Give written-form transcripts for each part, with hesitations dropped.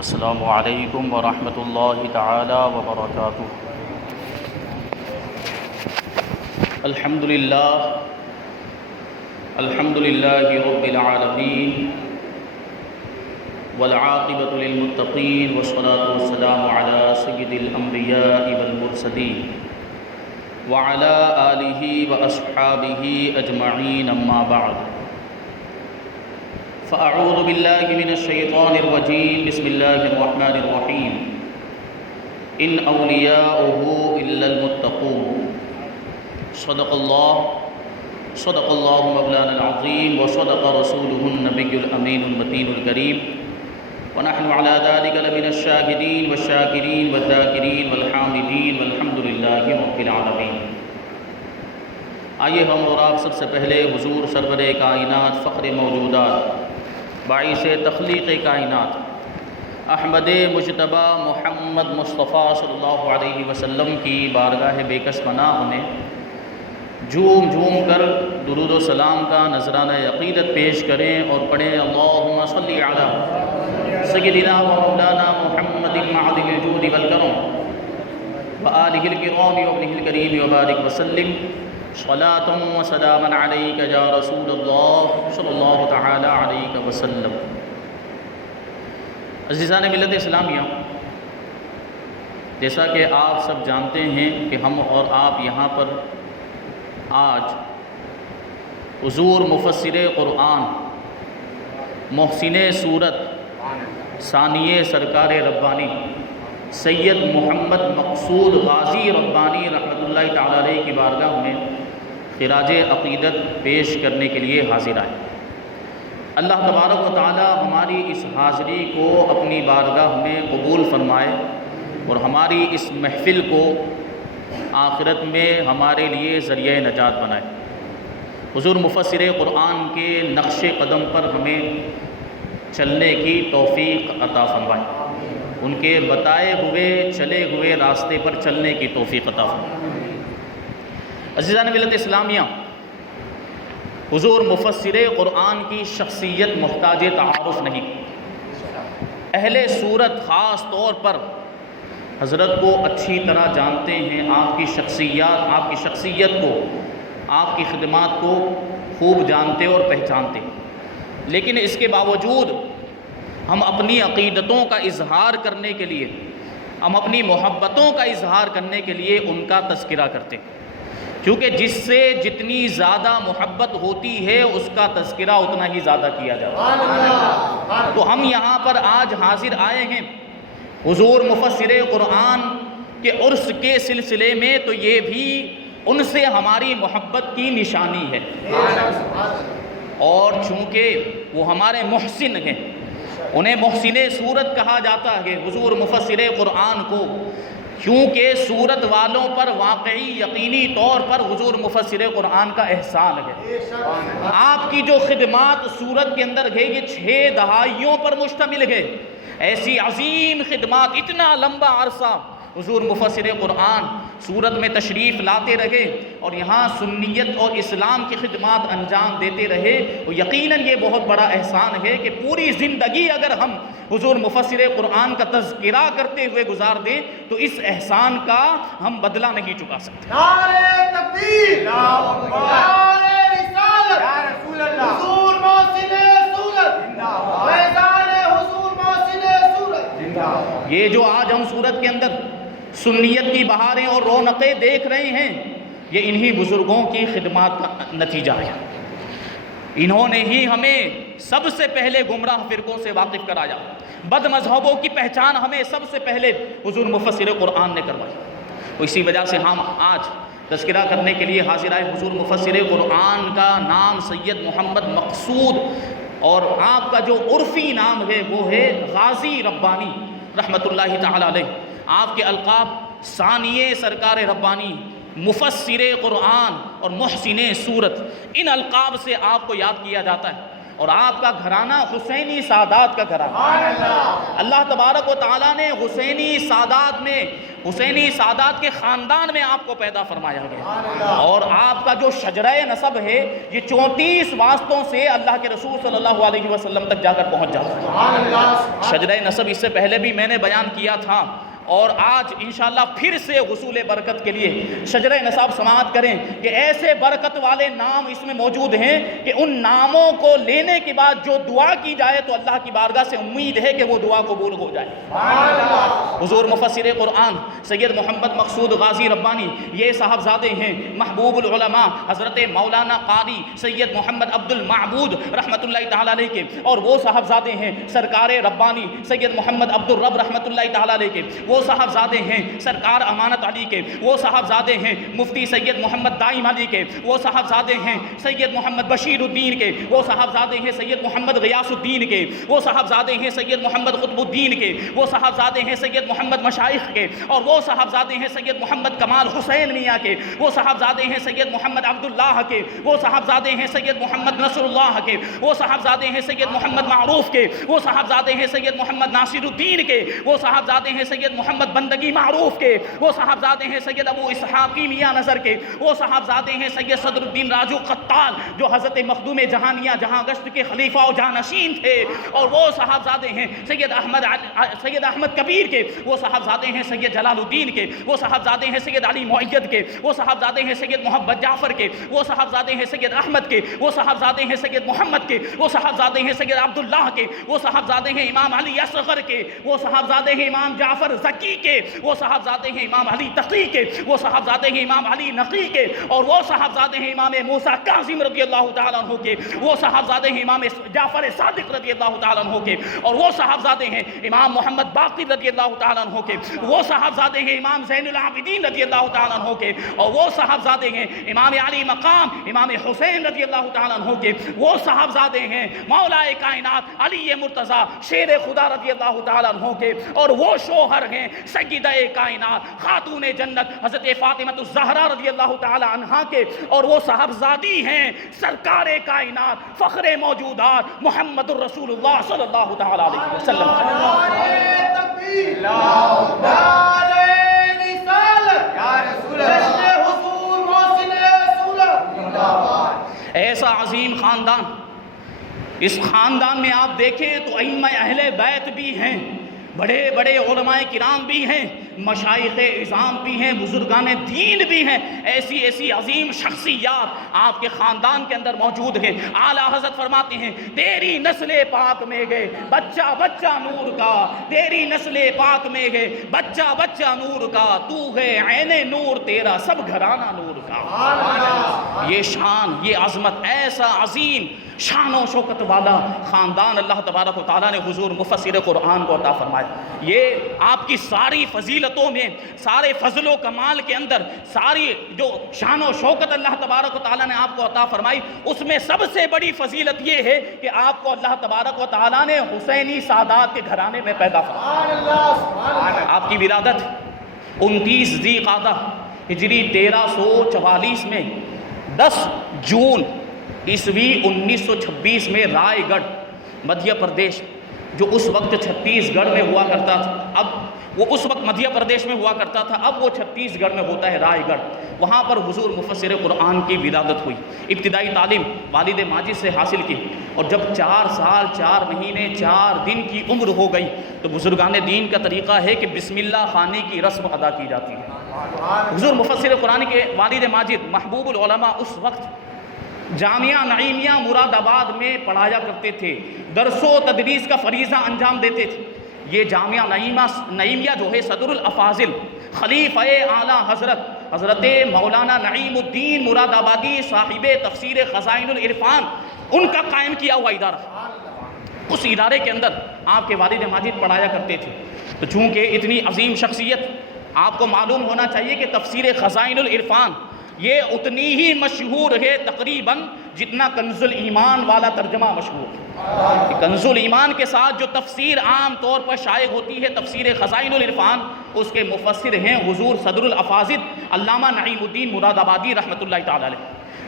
السلام علیکم ورحمۃ اللہ تعالی وبرکاتہ۔ الحمد للہ رب العالمین والعاقبۃ للمتقین والصلاة والسلام علی سید الانبیاء والمرسلین وعلی آلہ واصحابہ اجمعین، اما بعد فاعوذ باللہ من الشیطان الرجیم، بسم اللہ الرحمن الرحیم۔ ان اولیاؤہ الا المتقون۔ صدق اللہ مولانا العظیم وصدق رسولہ النبی الامین المتین الکریم، ونحن علی ذلک لمن الشاہدین والشاکرین والذاکرین والحامدین والحمد للہ رب العالمین۔ آئیے ہم اور آپ سب سے پہلے حضور سرور کائنات، فخر موجودات، باعث تخلیق کائنات، احمد مجتبی محمد مصطفیٰ صلی اللہ علیہ وسلم کی بارگاہ بے کس پناہ میں جھوم کر درود و سلام کا نذرانہ عقیدت پیش کریں اور پڑھیں اللہم صلی علی سیدنا و مولانا محمد معدن الجود والکرم وآلہ الکرام وابنہ الکریم وبارک وسلم صلاة و سلاما علیک یا رسول اللہ صلی اللہ تعالی علیہ وسلم۔ عزیزان ملت اسلامیہ، جیسا کہ آپ سب جانتے ہیں کہ ہم اور آپ یہاں پر آج حضور مفسر قرآن، محسن سورت، ثانی سرکار ربانی سید محمد مقصود غازی ربانی رحمۃ اللہ تعالی علیہ کی بارگاہ میں خراج عقیدت پیش کرنے کے لیے حاضر آئے۔ اللہ تبارک و تعالی ہماری اس حاضری کو اپنی بارگاہ میں قبول فرمائے اور ہماری اس محفل کو آخرت میں ہمارے لیے ذریعہ نجات بنائے۔ حضور مفسر قرآن کے نقش قدم پر ہمیں چلنے کی توفیق عطا فرمائے، ان کے بتائے ہوئے چلے ہوئے راستے پر چلنے کی توفیق عطا فرمائے۔ عزیزان ملت اسلامیہ، حضور مفسر قرآن کی شخصیت محتاج تعارف نہیں۔ اہل سورت خاص طور پر حضرت کو اچھی طرح جانتے ہیں، آپ کی شخصیت کو، آپ کی خدمات کو خوب جانتے اور پہچانتے، لیکن اس کے باوجود ہم اپنی عقیدتوں کا اظہار کرنے کے لیے، ہم اپنی محبتوں کا اظہار کرنے کے لیے ان کا تذکرہ کرتے ہیں، کیونکہ جس سے جتنی زیادہ محبت ہوتی ہے اس کا تذکرہ اتنا ہی زیادہ کیا جاتا ہے۔ تو ہم یہاں پر آج حاضر آئے ہیں حضور مفسر قرآن کے عرس کے سلسلے میں، تو یہ بھی ان سے ہماری محبت کی نشانی ہے، اور چونکہ وہ ہمارے محسن ہیں، انہیں محسن سورت کہا جاتا ہے حضور مفسر قرآن کو، کیونکہ سورت والوں پر واقعی یقینی طور پر حضور مفسر قرآن کا احسان ہے۔ آپ کی جو خدمات سورت کے اندر ہے یہ 6 دہائیوں پر مشتمل ہے، ایسی عظیم خدمات، اتنا لمبا عرصہ حضور مفسر قرآن سورت میں تشریف لاتے رہے اور یہاں سنیت اور اسلام کی خدمات انجام دیتے رہے، وہ یقیناً یہ بہت بڑا احسان ہے کہ پوری زندگی اگر ہم حضور مفسر قرآن کا تذکرہ کرتے ہوئے گزار دیں تو اس احسان کا ہم بدلہ نہیں چکا سکتے۔ نعرہ تکبیر، نعرہ رسالت، یا رسول اللہ، حضور محسن سورت زندہ باد، فیضان حضور محسن سورت زندہ باد۔ یہ جو آج ہم سورت کے اندر سنیت کی بہاریں اور رونقیں دیکھ رہے ہیں، یہ انہی بزرگوں کی خدمات کا نتیجہ ہے۔ انہوں نے ہی ہمیں سب سے پہلے گمراہ فرقوں سے واقف کرایا، بد مذہبوں کی پہچان ہمیں سب سے پہلے حضور مفسر قرآن نے کروائی۔ اسی وجہ سے ہم آج تذکرہ کرنے کے لیے حاضر آئے۔ حضور مفسر قرآن کا نام سید محمد مقصود، اور آپ کا جو عرفی نام ہے وہ ہے غازی ربانی رحمۃ اللہ تعالی علیہ۔ آپ کے القاب ثانی سرکار ربانی، مفسر قرآن اور محسن سورت، ان القاب سے آپ کو یاد کیا جاتا ہے۔ اور آپ کا گھرانہ حسینی سادات کا گھرانہ. اللہ تبارک و تعالیٰ نے حسینی سادات کے خاندان میں آپ کو پیدا فرمایا گیا، اور آپ کا جو شجرہ نسب ہے یہ 34 واسطوں سے اللہ کے رسول صلی اللہ علیہ وسلم تک جا کر پہنچ جاتا ہے. شجرہ نسب اس سے پہلے بھی میں نے بیان کیا تھا، اور آج انشاءاللہ پھر سے حصول برکت کے لیے شجرہ نسب سماعت کریں کہ ایسے برکت والے نام اس میں موجود ہیں کہ ان ناموں کو لینے کے بعد جو دعا کی جائے تو اللہ کی بارگاہ سے امید ہے کہ وہ دعا قبول ہو جائے. حضور مفسر قرآن سید محمد مقصود غازی ربانی یہ صاحبزادے ہیں، محبوب العلماء حضرت مولانا قاری سید محمد عبد المعبود رحمۃ اللہ تعالیٰ علیہ کے، اور وہ صاحبزادے ہیں سرکار ربانی سید محمد عبد الرب رحمۃ اللہ تعالیٰ علیہ کے، وہ صاحبزادے ہیں سرکار امانت علی کے، وہ صاحبزادے ہیں مفتی سید محمد دائم علی کے، وہ صاحبزادے ہیں سید محمد بشیر الدین کے، وہ صاحبزادے ہیں سید محمد غیاث الدین کے، وہ صاحبزادے ہیں سید محمد قطب الدین کے، وہ صاحبزادے ہیں سید محمد مشائخ کے، اور وہ صاحبزادے ہیں سید محمد کمال حسین میاں کے، وہ صاحبزادے ہیں سید محمد عبداللہ کے، وہ صاحبزادے ہیں سید محمد نصر اللہ کے، وہ صاحبزادے ہیں سید محمد معروف کے، وہ صاحبزادے ہیں سید محمد ناصر الدین کے، وہ صاحبزادے ہیں سید محمد بندگی معروف کے، وہ صاحبزادے ہیں سید ابو اسحاقی میاں نظر کے، وہ صاحبزادے ہیں سید صدر الدین راجو قتال جو حضرت مخدوم جہانیہ جہاں گشت کے خلیفہ و جانشین تھے، اور وہ صاحبزادے ہیں سید احمد کبیر کے، وہ صاحبزادے ہیں سید جلال الدین کے، وہ صاحبزادے ہیں سید علی معید کے، وہ صاحبزادے ہیں سید محمد جعفر کے، وہ صاحبزادے ہیں سید احمد کے، وہ صاحبزادے ہیں سید محمد کے، وہ صاحبزادے ہیں سید عبداللہ کے، وہ صاحبزادے ہیں امام علی اصغر کے، وہ صاحبزادے ہیں امام جعفر زکی کے، وہ صاحبزادے ہیں امام علی تقی کے، وہ صاحبزادے ہیں امام علی نقی کے، اور وہ صاحبزادے ہیں امام موسیٰ کاظم رضی اللہ تعالیٰ عنہ کے، وہ صاحبزادے ہیں امام جعفر صادق رضی اللہ تعالیٰ عنہ کے، اور وہ صاحبزادے ہیں امام محمد باقر رضی اللہ تعالیٰ عنہ کے، وہ صاحبزادے ہیں امام زین العابدین رضی اللہ تعالیٰ عنہ کے، اور وہ صاحبزادے ہیں امام علی مقام امام حسین رضی اللہ تعالیٰ عنہ کے، وہ صاحبزادے ہیں مولا کائنات علی مرتضیٰ شیر خدا رضی اللہ تعالیٰ عنہ کے، اور وہ شوہر ہیں سیدہ کائنات خاتون جنت حضرت فاطمہ الزہرا رضی اللہ تعالیٰ عنہا کے، اور وہ صاحبزادی ہیں سرکار کائنات فخر موجودات محمد الرسول اللہ صلی اللہ تعالیٰ علیہ وسلم. ایسا عظیم خاندان، اس خاندان میں آپ دیکھیں تو ائمہ اہل بیت بھی ہیں، بڑے بڑے علماء کرام بھی ہیں، مشائخ اعظام بھی ہیں، بزرگان دین بھی ہیں، ایسی عظیم شخصیات آپ کے خاندان کے اندر موجود ہیں. اعلیٰ حضرت فرماتے ہیں تیری نسل پاک میں گئے بچہ بچہ نور کا، تیری نسل پاک میں گئے بچہ بچہ نور کا، تو ہے عین نور تیرا سب گھرانہ نور کا. یہ شان، یہ عظمت، ایسا عظیم شان و شوکت والا خاندان اللہ تبارک و تعالیٰ نے حضور مفسر قرآن کو عطا فرمایا. یہ آپ کی ساری فضیلتوں میں، سارے فضل و کمال کے اندر، ساری جو شان و شوکت اللہ تبارک و تعالیٰ نے آپ کو عطا فرمائی، اس میں سب سے بڑی فضیلت یہ ہے کہ آپ کو اللہ تبارک و تعالیٰ نے حسینی سادات کے گھرانے میں پیدا فرمایا. آپ کی ولادت 29 ذی قعدہ ہجری 1344 میں 10 جون عیسوی 1926 میں رائے گڑھ مدھیہ پردیش، جو اس وقت چھتیس گڑھ میں ہوا کرتا تھا، اب وہ اس وقت مدھیہ پردیش میں ہوا کرتا تھا، اب وہ چھتیس گڑھ میں ہوتا ہے رائے گڑھ. وہاں پر حضور مفسر قرآن کی ولادت ہوئی. ابتدائی تعلیم والد ماجد سے حاصل کی، اور جب 4 سال 4 مہینے 4 دن کی عمر ہو گئی تو بزرگان دین کا طریقہ ہے کہ بسم اللہ خوانی کی رسم ادا کی جاتی ہے. حضور مفسر قرآن کے والد ماجد محبوب العلماء اس وقت جامعہ نعیمیہ مراد آباد میں پڑھایا کرتے تھے، درس و تدریس کا فریضہ انجام دیتے تھے. یہ جامعہ نعیمیہ جو ہے صدر الافاضل خلیفہ اعلیٰ حضرت مولانا نعیم الدین مراد آبادی صاحب تفسیر خزائن العرفان، ان کا قائم کیا ہوا ادارہ. اس ادارے کے اندر آپ کے والد ماجد پڑھایا کرتے تھے. تو چونکہ اتنی عظیم شخصیت، آپ کو معلوم ہونا چاہیے کہ تفسیر خزائن العرفان یہ اتنی ہی مشہور ہے تقریباً جتنا کنز الایمان والا ترجمہ مشہور ہے. کنز الایمان کے ساتھ جو تفسیر عام طور پر شائع ہوتی ہے تفسیر خزائن العرفان، اس کے مفسر ہیں حضور صدر الافاضل علامہ نعیم الدین مراد آبادی رحمۃ اللہ تعالی علیہ.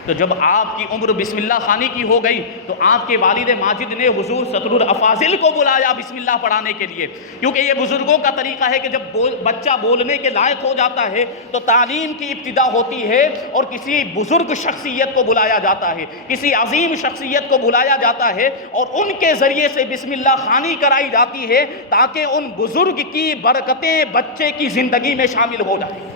تو جب آپ کی عمر بسم اللہ خوانی کی ہو گئی تو آپ کے والد ماجد نے حضور صدر الافاضل کو بلایا بسم اللہ پڑھانے کے لیے، کیونکہ یہ بزرگوں کا طریقہ ہے کہ جب بچہ بولنے کے لائق ہو جاتا ہے تو تعلیم کی ابتدا ہوتی ہے اور کسی بزرگ شخصیت کو بلایا جاتا ہے، کسی عظیم شخصیت کو بلایا جاتا ہے اور ان کے ذریعے سے بسم اللہ خوانی کرائی جاتی ہے تاکہ ان بزرگ کی برکتیں بچے کی زندگی میں شامل ہو جائیں۔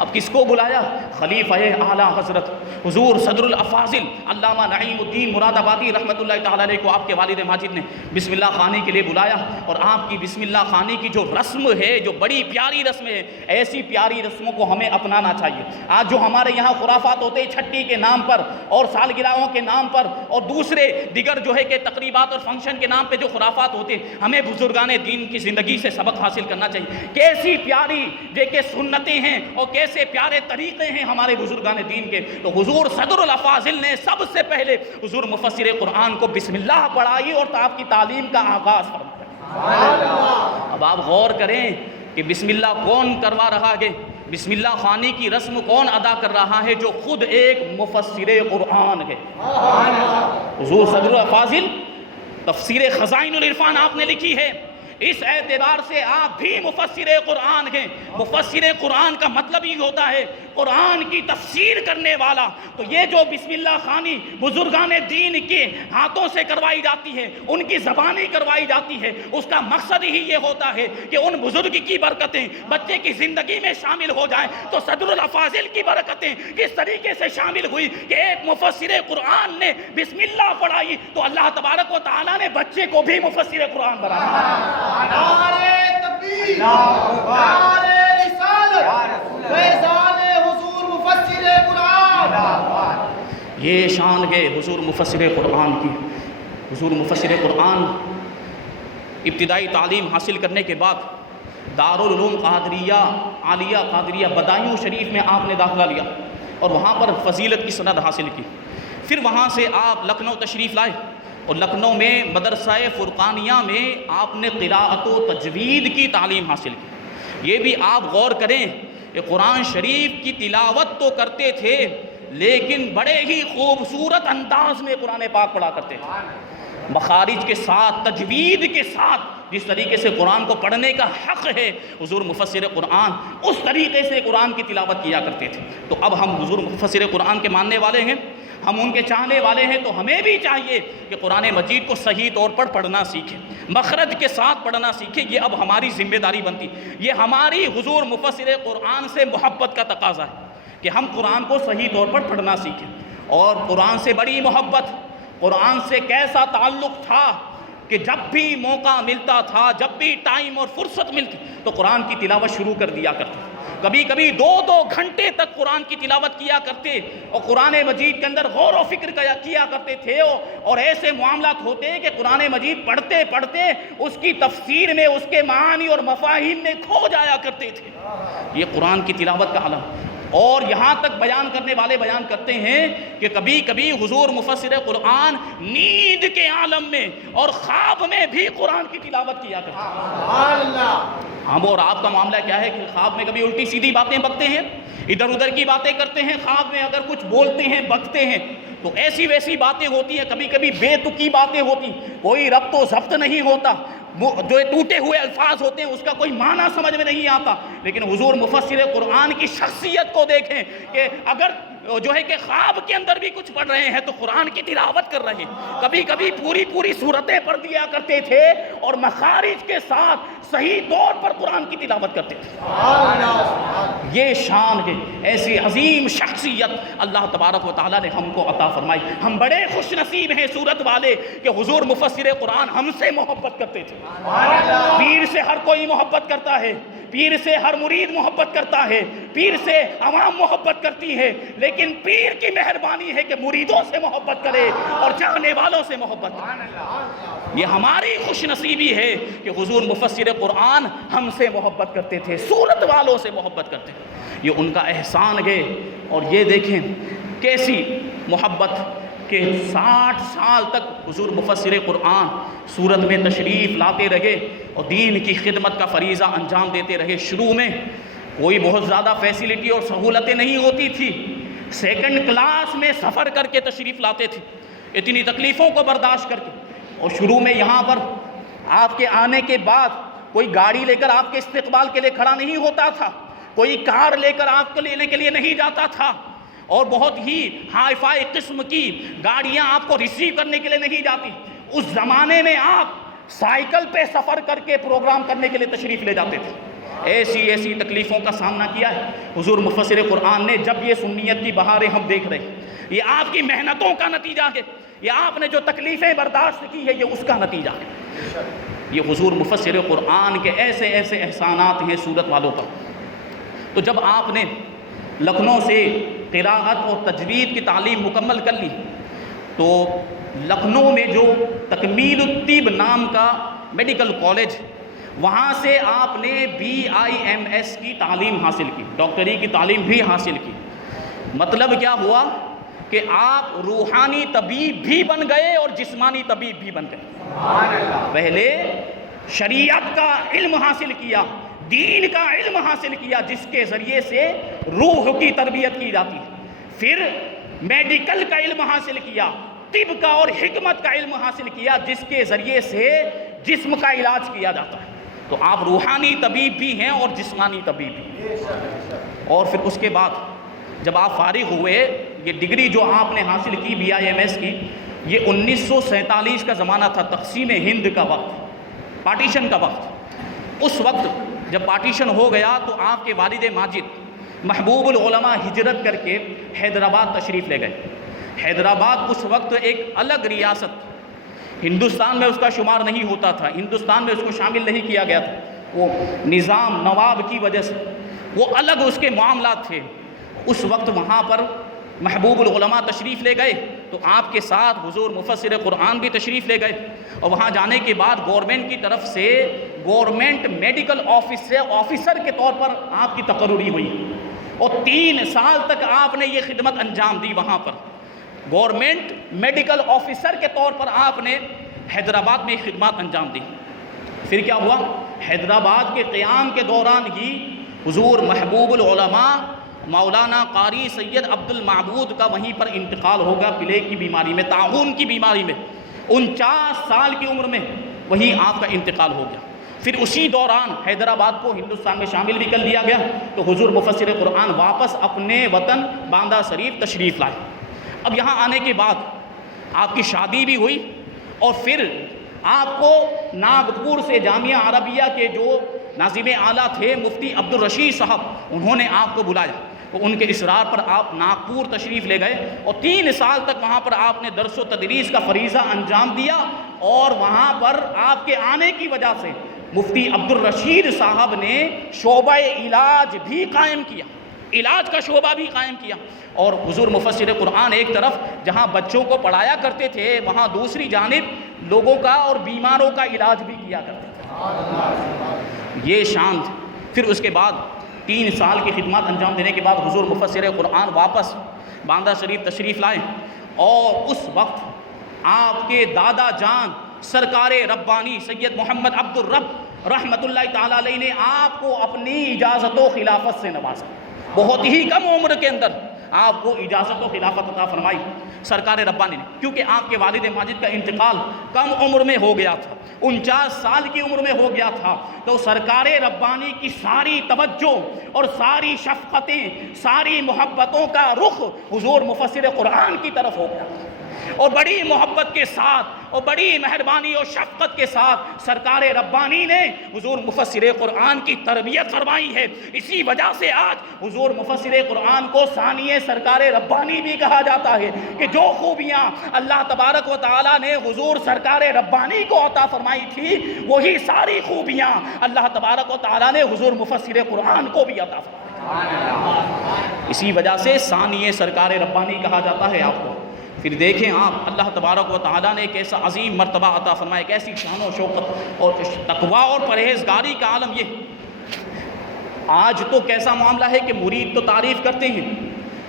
اب کس کو بلایا؟ خلیفہ اعلیٰ حضرت حضور صدر الافاضل علامہ نعیم الدین مراد آبادی رحمۃ اللہ تعالیٰ علیہ کو آپ کے والد ماجد نے بسم اللہ خوانی کے لیے بلایا، اور آپ کی بسم اللہ خوانی کی جو رسم ہے، جو بڑی پیاری رسم ہے، ایسی پیاری رسموں کو ہمیں اپنانا چاہیے۔ آج جو ہمارے یہاں خرافات ہوتے ہیں چھٹی کے نام پر اور سالگرہوں کے نام پر اور دوسرے دیگر جو ہے کہ تقریبات اور فنکشن کے نام پہ جو خرافات ہوتے ہیں، ہمیں بزرگان دین کی زندگی سے سبق حاصل کرنا چاہیے۔ کیسی پیاری دیکھیں سنتیں ہیں اور کیسے پیارے طریقے ہیں ہمارے بزرگان دین کے۔ تو حضور صدر الافاضل نے سب سے پہلے حضور مفسر قرآن کو بسم اللہ پڑھائی اور آپ کی تعلیم کا آغاز فرمایا۔ اب آپ غور کریں کہ بسم اللہ کون کروا رہا ہے، بسم اللہ خوانی کی رسم کون ادا کر رہا ہے، جو خود ایک مفسر قرآن ہے۔ حضور صدر الافاضل تفسیر خزائن العرفان آپ نے لکھی ہے، اس اعتبار سے آپ بھی مفسر قرآن ہیں۔ مفسر قرآن کا مطلب ہی ہوتا ہے قرآن کی تفسیر کرنے والا۔ تو یہ جو بسم اللہ خوانی بزرگان دین کے ہاتھوں سے کروائی جاتی ہے، ان کی زبانی کروائی جاتی ہے، اس کا مقصد ہی یہ ہوتا ہے کہ ان بزرگ کی برکتیں بچے کی زندگی میں شامل ہو جائیں۔ تو صدر الافاضل کی برکتیں کس طریقے سے شامل ہوئی کہ ایک مفسر قرآن نے بسم اللہ پڑھائی تو اللہ تبارک و تعالیٰ نے بچے کو بھی مفسر قرآن بنایا۔ نعرہ تکبیر، نعرہ رسالت، فیضان حضور مفسر قرآن۔ یہ شان ہے حضور مفسر قرآن کی۔ حضور مفسر قرآن ابتدائی تعلیم حاصل کرنے کے بعد دارالعلوم قادریہ عالیہ قادریہ بدایوں شریف میں آپ نے داخلہ لیا اور وہاں پر فضیلت کی سند حاصل کی۔ پھر وہاں سے آپ لکھنؤ تشریف لائے اور لکھنؤ میں مدرسہ فرقانیہ میں آپ نے قراءت و تجوید کی تعلیم حاصل کی۔ یہ بھی آپ غور کریں کہ قرآن شریف کی تلاوت تو کرتے تھے لیکن بڑے ہی خوبصورت انداز میں قرآن پاک پڑھا کرتے تھے، مخارج کے ساتھ، تجوید کے ساتھ۔ جس طریقے سے قرآن کو پڑھنے کا حق ہے حضور مفسر قرآن اس طریقے سے قرآن کی تلاوت کیا کرتے تھے۔ تو اب ہم حضور مفسر قرآن کے ماننے والے ہیں، ہم ان کے چاہنے والے ہیں، تو ہمیں بھی چاہیے کہ قرآن مجید کو صحیح طور پر پڑھنا سیکھیں، مخرج کے ساتھ پڑھنا سیکھیں۔ یہ اب ہماری ذمہ داری بنتی، یہ ہماری حضور مفسر قرآن سے محبت کا تقاضا ہے کہ ہم قرآن کو صحیح طور پر پڑھنا سیکھیں۔ اور قرآن سے بڑی محبت، قرآن سے کیسا تعلق تھا کہ جب بھی موقع ملتا تھا، جب بھی ٹائم اور فرصت ملتی تو قرآن کی تلاوت شروع کر دیا کرتے، کبھی کبھی 2 گھنٹے تک قرآن کی تلاوت کیا کرتے اور قرآن مجید کے اندر غور و فکر کیا کرتے تھے۔ اور ایسے معاملات ہوتے ہیں کہ قرآن مجید پڑھتے پڑھتے اس کی تفسیر میں، اس کے معانی اور مفاہیم میں کھو جایا کرتے تھے۔ یہ قرآن کی تلاوت کا عالم۔ اور یہاں تک بیان کرنے والے بیان کرتے ہیں کہ کبھی کبھی حضور مفسر قرآن نیند کے عالم میں اور خواب میں بھی قرآن کی تلاوت کیا کرتے ہیں۔ ہم اور آپ کا معاملہ کیا ہے کہ خواب میں کبھی الٹی سیدھی باتیں بکتے ہیں، ادھر ادھر کی باتیں کرتے ہیں، خواب میں اگر کچھ بولتے ہیں بکتے ہیں تو ایسی ویسی باتیں ہوتی ہیں، کبھی کبھی بے تکی باتیں ہوتی، کوئی ربط و ضبط نہیں ہوتا، جو ٹوٹے ہوئے الفاظ ہوتے ہیں اس کا کوئی معنی سمجھ میں نہیں آتا۔ لیکن حضور مفسر قرآن کی شخصیت کو دیکھیں کہ اگر جو ہے کہ خواب کے اندر بھی کچھ پڑھ رہے ہیں تو قرآن کی تلاوت کر رہے ہیں، کبھی کبھی پوری صورتیں پڑھ دیا کرتے تھے اور مخارج کے ساتھ صحیح طور پر قرآن کی تلاوت کرتے تھے۔ یہ شان ہے، ایسی عظیم شخصیت اللہ تبارک و تعالیٰ نے ہم کو عطا فرمائی۔ ہم بڑے خوش نصیب ہیں صورت والے کہ حضور مفسر قرآن ہم سے محبت کرتے تھے۔ پیر سے ہر کوئی محبت کرتا ہے، پیر سے ہر مرید محبت کرتا ہے، پیر سے عوام محبت کرتی ہے، لیکن پیر کی مہربانی ہے کہ مریدوں سے محبت کرے اور چاہنے والوں سے محبت کرے۔ یہ ہماری خوش نصیبی ہے کہ حضور مفسر قرآن ہم سے محبت کرتے تھے، صورت والوں سے محبت کرتے تھے۔ یہ ان کا احسان ہے۔ اور یہ دیکھیں کیسی محبت کہ 60 سال تک حضور مفسر قرآن صورت میں تشریف لاتے رہے اور دین کی خدمت کا فریضہ انجام دیتے رہے۔ شروع میں کوئی بہت زیادہ فیسلٹی اور سہولتیں نہیں ہوتی تھی، سیکنڈ کلاس میں سفر کر کے تشریف لاتے تھے، اتنی تکلیفوں کو برداشت کر کے. اور شروع میں یہاں پر آپ کے آنے کے بعد کوئی گاڑی لے کر آپ کے استقبال کے لیے کھڑا نہیں ہوتا تھا، کوئی کار لے کر آپ کو لینے کے لیے نہیں جاتا تھا، اور بہت ہی ہائی فائی قسم کی گاڑیاں آپ کو ریسیو کرنے کے لیے نہیں جاتی. اس زمانے میں آپ سائیکل پہ سفر کر کے پروگرام کرنے کے لیے تشریف لے جاتے تھے. ایسی تکلیفوں کا سامنا کیا ہے حضور مفسر قرآن نے. جب یہ سنیت کی بہاریں ہم دیکھ رہے ہیں، یہ آپ کی محنتوں کا نتیجہ ہے، یہ آپ نے جو تکلیفیں برداشت کی ہے یہ اس کا نتیجہ ہے. یہ حضور مفسر قرآن کے ایسے احسانات ہیں سورت والوں پر. تو جب آپ نے لکھنؤ سے قراءت اور تجوید کی تعلیم مکمل کر لی تو لکھنؤ میں جو تکمیل الطب نام کا میڈیکل کالج، وہاں سے آپ نے BIMS کی تعلیم حاصل کی، ڈاکٹری کی تعلیم بھی حاصل کی. مطلب کیا ہوا کہ آپ روحانی طبیب بھی بن گئے اور جسمانی طبیب بھی بن گئے. پہلے شریعت کا علم حاصل کیا، دین کا علم حاصل کیا جس کے ذریعے سے روح کی تربیت کی جاتی ہے. پھر میڈیکل کا علم حاصل کیا، طب کا اور حکمت کا علم حاصل کیا جس کے ذریعے سے جسم کا علاج کیا جاتا ہے. تو آپ روحانی طبیب بھی ہیں اور جسمانی طبیب بھی. اور پھر اس کے بعد جب آپ فارغ ہوئے، یہ ڈگری جو آپ نے حاصل کی BIMS کی، یہ 1947 کا زمانہ تھا، تقسیم ہند کا وقت، پارٹیشن کا وقت. اس وقت جب پارٹیشن ہو گیا تو آپ کے والد ماجد محبوب العلماء ہجرت کر کے حیدرآباد تشریف لے گئے. حیدرآباد اس وقت ایک الگ ریاست، ہندوستان میں اس کا شمار نہیں ہوتا تھا، ہندوستان میں اس کو شامل نہیں کیا گیا تھا. وہ نظام نواب کی وجہ سے وہ الگ اس کے معاملات تھے. اس وقت وہاں پر محبوب العلماء تشریف لے گئے تو آپ کے ساتھ حضور مفسر قرآن بھی تشریف لے گئے. اور وہاں جانے کے بعد گورنمنٹ کی طرف سے گورنمنٹ میڈیکل آفس سے آفیسر کے طور پر آپ کی تقرری ہوئی، اور 3 سال تک آپ نے یہ خدمت انجام دی. وہاں پر گورنمنٹ میڈیکل آفیسر کے طور پر آپ نے حیدرآباد میں خدمات انجام دی. پھر کیا ہوا، حیدرآباد کے قیام کے دوران ہی حضور محبوب العلماء مولانا قاری سید عبد المعبود کا وہیں پر انتقال ہوگا، پلیگ کی بیماری میں، طاعون کی بیماری میں. 49 سال کی عمر میں وہیں آپ کا انتقال ہو گیا. پھر اسی دوران حیدرآباد کو ہندوستان میں شامل بھی کر لیا گیا. تو حضور مفسر قرآن واپس اپنے وطن باندہ شریف تشریف لائے. اب یہاں آنے کے بعد آپ کی شادی بھی ہوئی، اور پھر آپ کو ناگپور سے جامعہ عربیہ کے جو ناظم اعلیٰ تھے مفتی عبدالرشید صاحب، انہوں نے آپ کو بلایا. تو ان کے اصرار پر آپ ناگپور تشریف لے گئے، اور 3 سال تک وہاں پر آپ نے درس و تدریس کا فریضہ انجام دیا. اور وہاں پر آپ کے آنے کی وجہ سے مفتی عبدالرشید صاحب نے شعبہ علاج بھی قائم کیا، علاج کا شعبہ بھی قائم کیا. اور حضور مفسر قرآن ایک طرف جہاں بچوں کو پڑھایا کرتے تھے، وہاں دوسری جانب لوگوں کا اور بیماروں کا علاج بھی کیا کرتے تھے. یہ شان تھی. پھر اس کے بعد 3 سال کی خدمات انجام دینے کے بعد حضور مفسر قرآن واپس باندہ شریف تشریف لائے. اور اس وقت آپ کے دادا جان سرکار ربانی سید محمد عبد الرب رحمۃ اللہ تعالیٰ علیہ نے آپ کو اپنی اجازت و خلافت سے نوازا. بہت ہی کم عمر کے اندر آپ کو اجازت و خلافت عطا فرمائی سرکار ربانی نے، کیونکہ آپ کے والد ماجد کا انتقال کم عمر میں ہو گیا تھا، 49 سال کی عمر میں ہو گیا تھا. تو سرکار ربانی کی ساری توجہ اور ساری شفقتیں، ساری محبتوں کا رخ حضور مفسر قرآن کی طرف ہو گیا، اور بڑی محبت کے ساتھ اور بڑی مہربانی اور شفقت کے ساتھ سرکار ربانی نے حضور مفسر قرآن کی تربیت فرمائی ہے. اسی وجہ سے آج حضور مفسر قرآن کو ثانی سرکار ربانی بھی کہا جاتا ہے کہ جو خوبیاں اللہ تبارک و تعالیٰ نے حضور سرکار ربانی کو عطا فرمائی تھی، وہی ساری خوبیاں اللہ تبارک و تعالیٰ نے حضور مفسر قرآن کو بھی عطا فرمائی. اسی وجہ سے ثانی سرکار ربانی کہا جاتا ہے آپ کو. پھر دیکھیں آپ، اللہ تبارک و تعالیٰ نے ایک ایسا عظیم مرتبہ عطا فرمایا، ایک ایسی شان و شوقت اور تقویٰ اور پرہیزگاری کا عالم. یہ آج تو کیسا معاملہ ہے کہ مرید تو تعریف کرتے ہیں،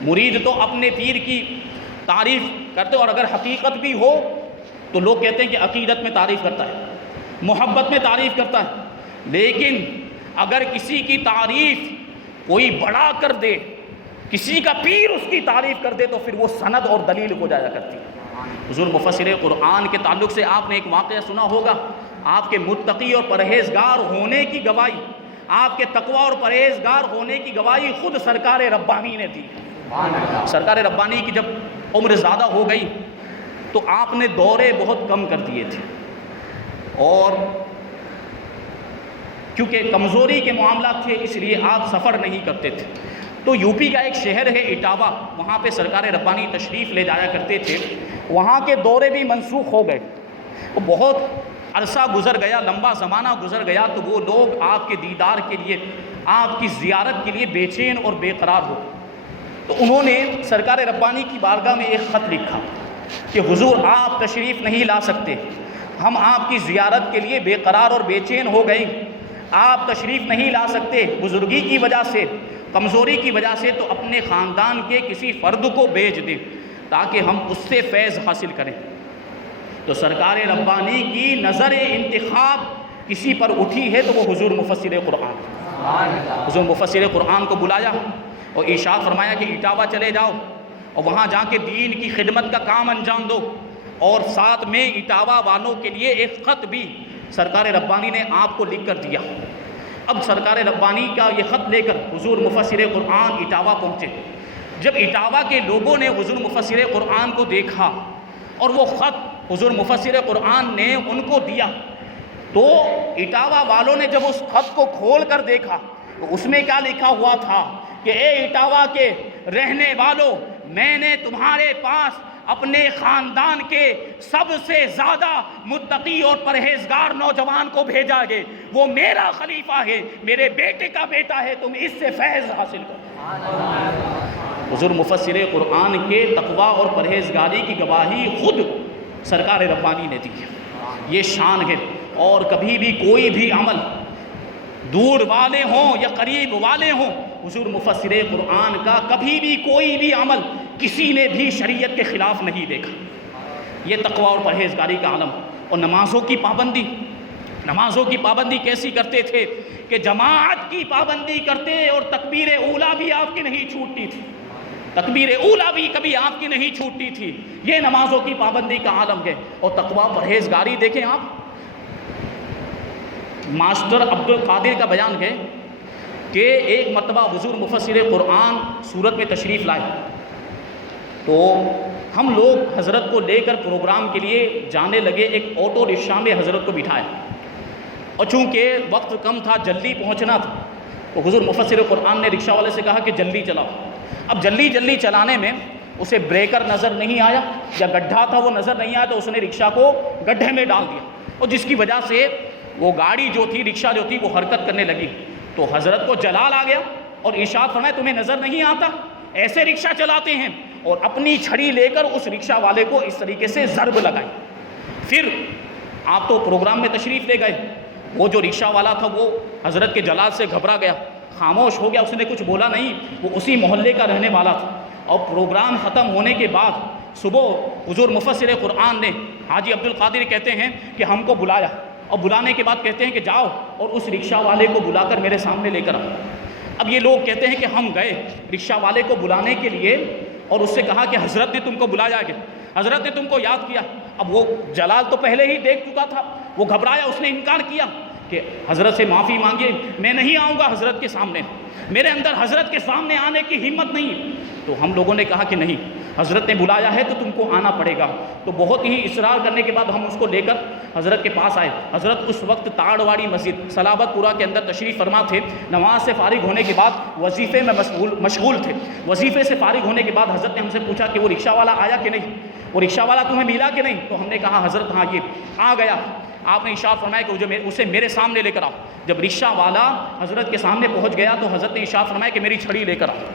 مرید تو اپنے پیر کی تعریف کرتے، اور اگر حقیقت بھی ہو تو لوگ کہتے ہیں کہ عقیدت میں تعریف کرتا ہے، محبت میں تعریف کرتا ہے. لیکن اگر کسی کی تعریف کوئی بڑا کر دے، کسی کا پیر اس کی تعریف کر دے تو پھر وہ سند اور دلیل ہو جایا کرتی ہے۔ حضور مفسر قرآن کے تعلق سے آپ نے ایک واقعہ سنا ہوگا، آپ کے متقی اور پرہیزگار ہونے کی گواہی، آپ کے تقوی اور پرہیزگار ہونے کی گواہی خود سرکار ربانی نے دی۔ سرکار ربانی کی جب عمر زیادہ ہو گئی تو آپ نے دورے بہت کم کر دیے تھے، اور کیونکہ کمزوری کے معاملات تھے اس لیے آپ سفر نہیں کرتے تھے۔ تو یو پی کا ایک شہر ہے اٹاوا، وہاں پہ سرکار ربانی تشریف لے جایا کرتے تھے، وہاں کے دورے بھی منسوخ ہو گئے۔ بہت عرصہ گزر گیا، لمبا زمانہ گزر گیا، تو وہ لوگ آپ کے دیدار کے لیے، آپ کی زیارت کے لیے بے چین اور بے قرار ہو گئے۔ تو انہوں نے سرکار ربانی کی بارگاہ میں ایک خط لکھا کہ حضور آپ تشریف نہیں لا سکتے، ہم آپ کی زیارت کے لیے بے قرار اور بے چین ہو گئے، آپ تشریف نہیں لا سکتے بزرگی کی وجہ سے، کمزوری کی وجہ سے، تو اپنے خاندان کے کسی فرد کو بھیج دیں تاکہ ہم اس سے فیض حاصل کریں۔ تو سرکار ربانی کی نظر انتخاب کسی پر اٹھی ہے تو وہ حضور مفسر قرآن، حضور مفسر قرآن کو بلایا اور ارشاد فرمایا کہ اٹاوا چلے جاؤ اور وہاں جا کے دین کی خدمت کا کام انجام دو، اور ساتھ میں اٹاوا والوں کے لیے ایک خط بھی سرکار ربانی نے آپ کو لکھ کر دیا۔ اب سرکار ربانی کا یہ خط لے کر حضور مفسر قرآن اٹاوا پہنچے۔ جب اٹاوا کے لوگوں نے حضور مفسر قرآن کو دیکھا اور وہ خط حضور مفسر قرآن نے ان کو دیا، تو اٹاوا والوں نے جب اس خط کو کھول کر دیکھا تو اس میں کیا لکھا ہوا تھا کہ اے اٹاوا کے رہنے والوں، میں نے تمہارے پاس اپنے خاندان کے سب سے زیادہ متقی اور پرہیزگار نوجوان کو بھیجا ہے، وہ میرا خلیفہ ہے، میرے بیٹے کا بیٹا ہے، تم اس سے فیض حاصل کرو۔ حضور مفسر قرآن کے تقوی اور پرہیزگاری کی گواہی خود سرکار ربانی نے دی ہے، یہ شان ہے۔ اور کبھی بھی کوئی بھی عمل دور والے ہوں یا قریب والے ہوں، حضور مفسر قرآن کا کبھی بھی کوئی بھی عمل کسی نے بھی شریعت کے خلاف نہیں دیکھا۔ یہ تقوی اور پرہیزگاری کا عالم۔ اور نمازوں کی پابندی، نمازوں کی پابندی کیسی کرتے تھے کہ جماعت کی پابندی کرتے، اور تکبیر اولیٰ بھی آپ کی نہیں چھوٹتی تھی، تکبیر اولیٰ بھی کبھی آپ کی نہیں چھوٹتی تھی۔ یہ نمازوں کی پابندی کا عالم ہے۔ اور تقوی اور پرہیزگاری دیکھیں آپ، ماسٹر عبد القادر کا بیان ہے کہ ایک مرتبہ حضور مفسر قرآن صورت میں تشریف لائے، تو ہم لوگ حضرت کو لے کر پروگرام کے لیے جانے لگے۔ ایک آٹو رکشہ میں حضرت کو بٹھایا، اور چونکہ وقت کم تھا، جلدی پہنچنا تھا، تو حضور مفسر قرآن نے رکشہ والے سے کہا کہ جلدی چلاؤ۔ اب جلدی چلانے میں اسے بریکر نظر نہیں آیا یا گڈھا تھا وہ نظر نہیں آیا، تو اس نے رکشہ کو گڈھے میں ڈال دیا، اور جس کی وجہ سے وہ گاڑی جو تھی، رکشہ جو تھی، وہ حرکت کرنے لگی۔ تو حضرت کو جلال آ گیا اور ارشاد فرمایا تمہیں نظر نہیں آتا، ایسے رکشہ چلاتے ہیں، اور اپنی چھڑی لے کر اس رکشہ والے کو اس طریقے سے ضرب لگائی۔ پھر آپ تو پروگرام میں تشریف لے گئے، وہ جو رکشہ والا تھا وہ حضرت کے جلال سے گھبرا گیا، خاموش ہو گیا، اس نے کچھ بولا نہیں، وہ اسی محلے کا رہنے والا تھا۔ اور پروگرام ختم ہونے کے بعد صبح حضور مفسر قرآن نے، حاجی عبد القادر کہتے ہیں کہ ہم کو بلایا، اور بلانے کے بعد کہتے ہیں کہ جاؤ اور اس رکشہ والے کو بلا کر میرے سامنے لے کر آؤ۔ اب یہ لوگ کہتے ہیں کہ ہم گئے رکشہ والے کو بلانے کے لیے، اور اس سے کہا کہ حضرت نے تم کو بلایا ہے، حضرت نے تم کو یاد کیا۔ اب وہ جلال تو پہلے ہی دیکھ چکا تھا، وہ گھبرایا، اس نے انکار کیا کہ حضرت سے معافی مانگیے، میں نہیں آؤں گا حضرت کے سامنے، میرے اندر حضرت کے سامنے آنے کی ہمت نہیں۔ تو ہم لوگوں نے کہا کہ نہیں، حضرت نے بلایا ہے تو تم کو آنا پڑے گا۔ تو بہت ہی اصرار کرنے کے بعد ہم اس کو لے کر حضرت کے پاس آئے۔ حضرت اس وقت تاڑواڑی مسجد صلابت پورہ کے اندر تشریف فرما تھے، نماز سے فارغ ہونے کے بعد وظیفے میں مشغول تھے۔ وظیفے سے فارغ ہونے کے بعد حضرت نے ہم سے پوچھا کہ وہ رکشہ والا آیا کہ نہیں، وہ رکشہ والا تمہیں ملا کہ نہیں؟ تو ہم نے کہا حضرت ہاں یہ آ گیا۔ آپ نے ارشاد فرمایا کہ اسے میرے سامنے لے کر آؤ۔ جب رکشہ والا حضرت کے سامنے پہنچ گیا تو حضرت نے ارشاد فرمایا کہ میری چھڑی لے کر آؤ۔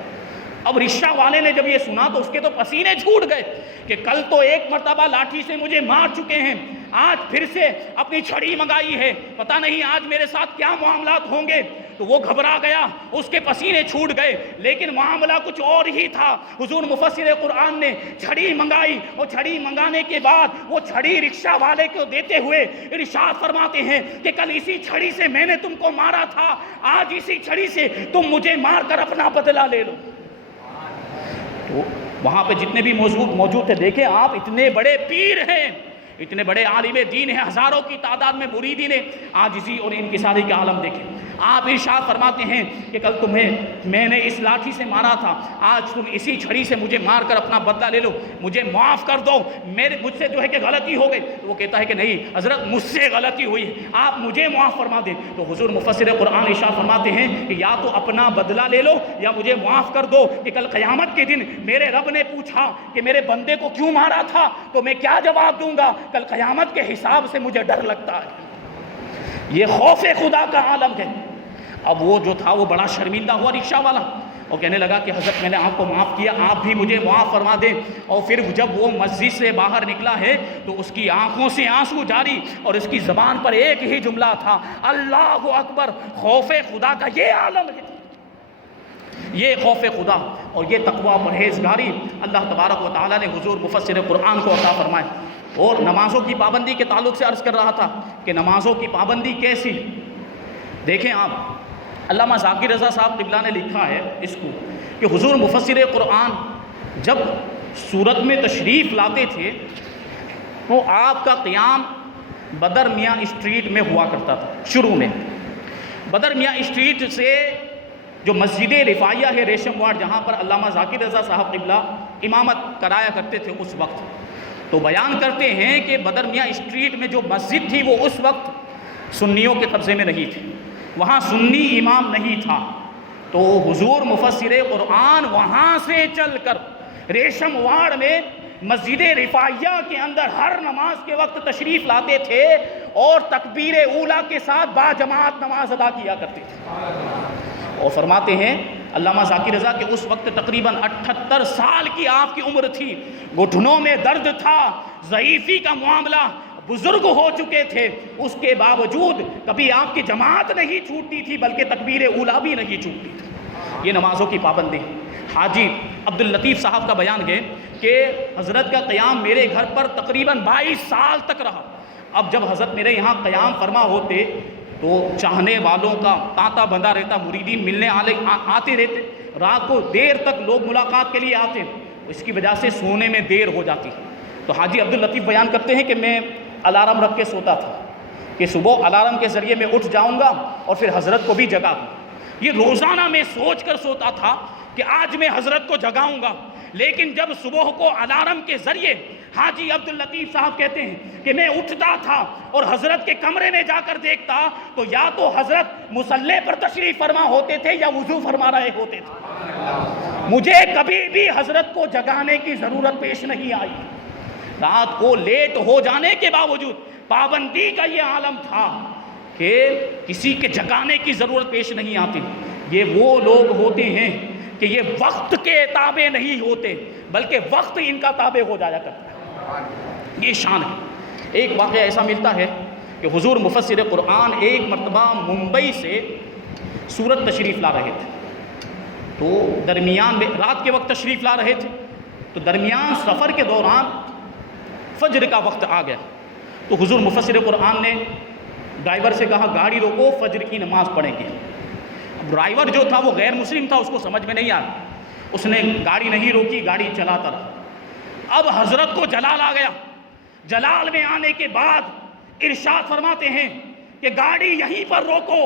اب رکشہ والے نے جب یہ سنا تو اس کے تو پسینے چھوٹ گئے کہ کل تو ایک مرتبہ لاٹھی سے مجھے مار چکے ہیں، آج پھر سے اپنی چھڑی منگائی ہے، پتہ نہیں آج میرے ساتھ کیا معاملات ہوں گے۔ تو وہ گھبرا گیا، اس کے پسینے چھوٹ گئے، لیکن معاملہ کچھ اور ہی تھا۔ حضور مفسر قرآن نے چھڑی منگائی، اور چھڑی منگانے کے بعد وہ چھڑی رکشہ والے کو دیتے ہوئے ارشاد فرماتے ہیں کہ کل اسی چھڑی سے میں نے تم کو مارا تھا، آج اسی چھڑی سے تم مجھے مار کر اپنا بدلہ لے لو۔ وہاں پہ جتنے بھی موجود تھے، دیکھیں آپ اتنے بڑے پیر ہیں، اتنے بڑے عالم دین ہیں، ہزاروں کی تعداد میں مریدین عاجزی اور انکساری کے عالم دیکھیں۔ آپ ارشاد فرماتے ہیں کہ کل تمہیں میں نے اس لاٹھی سے مارا تھا، آج تم اسی چھڑی سے مجھے مار کر اپنا بدلہ لے لو، مجھے معاف کر دو، مجھ سے جو ہے کہ غلطی ہو گئی۔ تو وہ کہتا ہے کہ نہیں حضرت مجھ سے غلطی ہوئی ہے، آپ مجھے معاف فرما دیں۔ تو حضور مفسر قرآن ارشاد فرماتے ہیں کہ یا تو اپنا بدلہ لے لو یا مجھے معاف کر دو، کہ کل قیامت کے دن میرے رب نے پوچھا کہ میرے بندے کو کیوں مارا تھا تو میں کیا جواب دوں گا؟ کل قیامت کے حساب سے مجھے ڈر لگتا ہے۔ یہ خوف خدا کا عالم ہے۔ اب وہ جو تھا وہ بڑا شرمندہ ہوا رکشہ والا، اور کہنے لگا کہ حضرت میں نے آپ کو معاف کیا، آپ بھی مجھے معاف فرما دیں۔ اور پھر جب وہ مسجد سے باہر نکلا ہے تو اس کی آنکھوں سے آنسو جاری، اور اس کی زبان پر ایک ہی جملہ تھا، اللہ اکبر۔ خوف خدا کا یہ عالم ہے، یہ خوف خدا اور یہ تقوی پرہیزگاری اللہ تبارک و تعالیٰ نے حضور مفسر قرآن کو عطا فرمائے۔ اور نمازوں کی پابندی کے تعلق سے عرض کر رہا تھا کہ نمازوں کی پابندی کیسی؟ دیکھیں آپ، علامہ ذاکر رضا صاحب قبلہ نے لکھا ہے اس کو کہ حضور مفسر قرآن جب سورت میں تشریف لاتے تھے تو آپ کا قیام بدر میاں اسٹریٹ میں ہوا کرتا تھا۔ شروع میں بدر میاں اسٹریٹ سے جو مسجد رفاعیہ ہے ریشم وارڈ، جہاں پر علامہ ذاکر رضا صاحب قبلہ امامت کرایا کرتے تھے اس وقت، تو بیان کرتے ہیں کہ بدر میاں اسٹریٹ میں جو مسجد تھی وہ اس وقت سنیوں کے قبضے میں نہیں تھی، وہاں سنی امام نہیں تھا۔ تو حضور مفسر قرآن وہاں سے چل کر ریشم واڑ میں مسجد رفاعیہ کے اندر ہر نماز کے وقت تشریف لاتے تھے اور تکبیر اولیٰ کے ساتھ باجماعت نماز ادا کیا کرتے تھے۔ اور فرماتے ہیں علامہ ذاکر رضا کہ اس وقت تقریباً 78 سال کی آپ کی عمر تھی، گھٹنوں میں درد تھا، ضعیفی کا معاملہ، بزرگ ہو چکے تھے، اس کے باوجود کبھی آپ کی جماعت نہیں چھوٹتی تھی بلکہ تکبیر اولیٰ بھی نہیں چھوٹتی تھی۔ یہ نمازوں کی پابندی۔ حاجی عبداللطیف صاحب کا بیان ہے کہ حضرت کا قیام میرے گھر پر تقریباً 22 سال تک رہا۔ اب جب حضرت میرے یہاں قیام فرما ہوتے تو چاہنے والوں کا تانتا بندہ رہتا، مریدین ملنے آتے رہتے، رات کو دیر تک لوگ ملاقات کے لیے آتے، اس کی وجہ سے سونے میں دیر ہو جاتی۔ تو حاجی عبداللطیف بیان کرتے ہیں کہ میں الارم رکھ کے سوتا تھا کہ صبح الارم کے ذریعے میں اٹھ جاؤں گا اور پھر حضرت کو بھی جگا دوں۔ یہ روزانہ میں سوچ کر سوتا تھا کہ آج میں حضرت کو جگاؤں گا، لیکن جب صبح کو الارم کے ذریعے حاجی عبداللطیف صاحب کہتے ہیں کہ میں اٹھتا تھا اور حضرت کے کمرے میں جا کر دیکھتا تو یا تو حضرت مصلی پر تشریف فرما ہوتے تھے یا وضو فرما رہے ہوتے تھے۔ مجھے کبھی بھی حضرت کو جگانے کی ضرورت پیش نہیں آئی۔ رات کو لیٹ ہو جانے کے باوجود پابندی کا یہ عالم تھا کہ کسی کے جگانے کی ضرورت پیش نہیں آتی۔ یہ وہ لوگ ہوتے ہیں کہ یہ وقت کے تابع نہیں ہوتے بلکہ وقت ان کا تابع ہو جایا کرتا ہے، یہ شان ہے۔ ایک واقعہ ایسا ملتا ہے کہ حضور مفسر قرآن ایک مرتبہ ممبئی سے سورت تشریف لا رہے تھے، تو درمیان میں رات کے وقت تشریف لا رہے تھے، تو درمیان سفر کے دوران فجر کا وقت آ گیا، تو حضور مفسر قرآن نے ڈرائیور سے کہا گاڑی روکو، فجر کی نماز پڑھیں گے۔ ڈرائیور جو تھا وہ غیر مسلم تھا، اس کو سمجھ میں نہیں آیا، اس نے گاڑی نہیں روکی، گاڑی چلاتا رہا۔ اب حضرت کو جلال آ گیا، جلال میں آنے کے بعد ارشاد فرماتے ہیں کہ گاڑی یہیں پر روکو،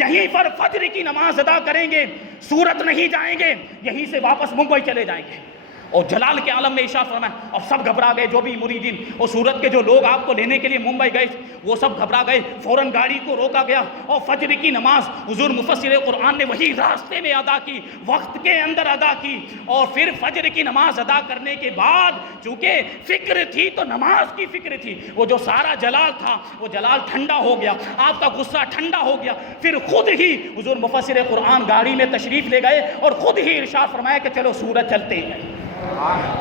یہیں پر فجر کی نماز ادا کریں گے، سورت نہیں جائیں گے، یہیں سے واپس ممبئی چلے جائیں گے۔ اور جلال کے عالم میں ارشاد فرمایا، اور سب گھبرا گئے، جو بھی مریدین اور سورت کے جو لوگ آپ کو لینے کے لیے ممبئی گئے وہ سب گھبرا گئے، فوراً گاڑی کو روکا گیا اور فجر کی نماز حضور مفسر قرآن نے وہی راستے میں ادا کی، وقت کے اندر ادا کی۔ اور پھر فجر کی نماز ادا کرنے کے بعد چونکہ فکر تھی تو نماز کی فکر تھی، وہ جو سارا جلال تھا وہ جلال ٹھنڈا ہو گیا، آپ کا غصہ ٹھنڈا ہو گیا۔ پھر خود ہی حضور مفسر قرآن گاڑی میں تشریف لے گئے اور خود ہی ارشاد فرمایا کہ چلو سورت چلتے ہیں،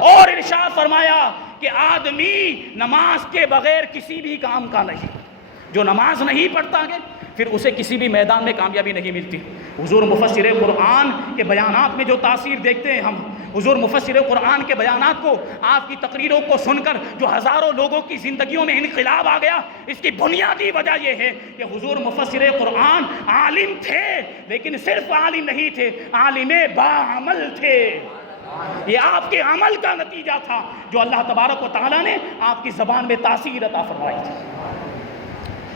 اور ارشاد فرمایا کہ آدمی نماز کے بغیر کسی بھی کام کا نہیں، جو نماز نہیں پڑھتا ہے پھر اسے کسی بھی میدان میں کامیابی نہیں ملتی۔ حضور مفسر قرآن کے بیانات میں جو تاثیر دیکھتے ہیں ہم، حضور مفسر قرآن کے بیانات کو، آپ کی تقریروں کو سن کر جو ہزاروں لوگوں کی زندگیوں میں انقلاب آ گیا، اس کی بنیادی وجہ یہ ہے کہ حضور مفسر قرآن عالم تھے، لیکن صرف عالم نہیں تھے، عالم باعمل تھے۔ یہ آپ کے عمل کا نتیجہ تھا جو اللہ تبارک و تعالیٰ نے آپ کی زبان میں تاثیر عطا فرمائی تھی۔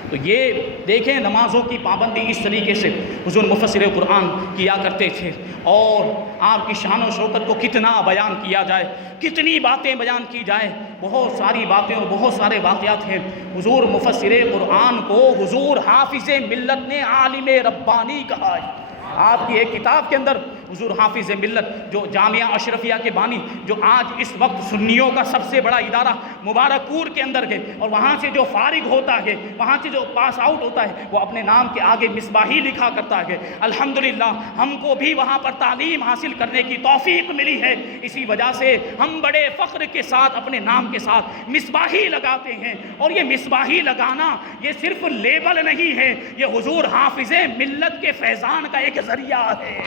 تو یہ دیکھیں نمازوں کی پابندی اس طریقے سے حضور مفسر قرآن کیا کرتے تھے، اور آپ کی شان و شوکت کو کتنا بیان کیا جائے، کتنی باتیں بیان کی جائیں، بہت ساری باتیں اور بہت سارے واقعات ہیں۔ حضور مفسر قرآن کو حضور حافظ ملت نے عالم ربانی کہا ہے۔ آپ کی ایک کتاب کے اندر حضور حافظ ملت جو جامعہ اشرفیہ کے بانی، جو آج اس وقت سنیوں کا سب سے بڑا ادارہ مبارک پور کے اندر ہے، اور وہاں سے جو فارغ ہوتا ہے، وہاں سے جو پاس آؤٹ ہوتا ہے، وہ اپنے نام کے آگے مصباحی لکھا کرتا ہے۔ الحمدللہ ہم کو بھی وہاں پر تعلیم حاصل کرنے کی توفیق ملی ہے، اسی وجہ سے ہم بڑے فخر کے ساتھ اپنے نام کے ساتھ مصباحی لگاتے ہیں۔ اور یہ مصباحی لگانا یہ صرف لیبل نہیں ہے، یہ حضور حافظ ملت کے فیضان کا ایک ذریعہ ہے۔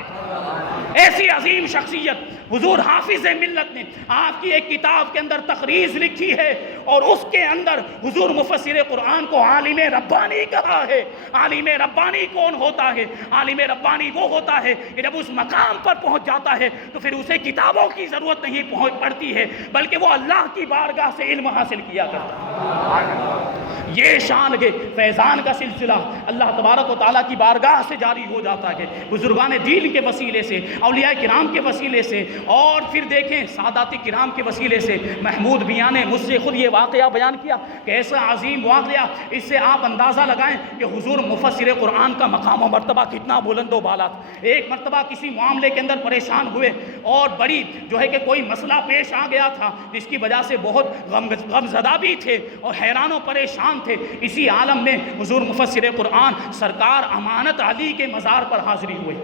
ایسی عظیم شخصیت حضور حافظ ملت نے آپ کی ایک کتاب کے اندر تقریض لکھی ہے، اور اس کے اندر حضور مفسر قرآن کو عالم ربانی کہا ہے۔ عالم ربانی کون ہوتا ہے؟ عالم ربانی وہ ہوتا ہے کہ جب اس مقام پر پہنچ جاتا ہے تو پھر اسے کتابوں کی ضرورت نہیں پڑتی ہے، بلکہ وہ اللہ کی بارگاہ سے علم حاصل کیا کرتا ہے۔ یہ شان کے فیضان کا سلسلہ اللہ تبارک و تعالیٰ کی بارگاہ سے جاری ہو جاتا ہے، بزرگان دین کے وسیلے سے، اولیاء کرام کے وسیلے سے، اور پھر دیکھیں سادات کرام کے وسیلے سے۔ محمود میاں نے مجھ سے خود یہ واقعہ بیان کیا کہ ایسا عظیم واقعہ، اس سے آپ اندازہ لگائیں کہ حضور مفسر قرآن کا مقام و مرتبہ کتنا بلند و بالا تھا۔ ایک مرتبہ کسی معاملے کے اندر پریشان ہوئے، اور بڑی جو ہے کہ کوئی مسئلہ پیش آ گیا تھا، جس کی وجہ سے بہت غمزدہ بھی تھے اور حیران و پریشان تھے۔ اسی عالم میں حضور مفسر قرآن سرکار امانت علی کے مزار پر حاضری ہوئے۔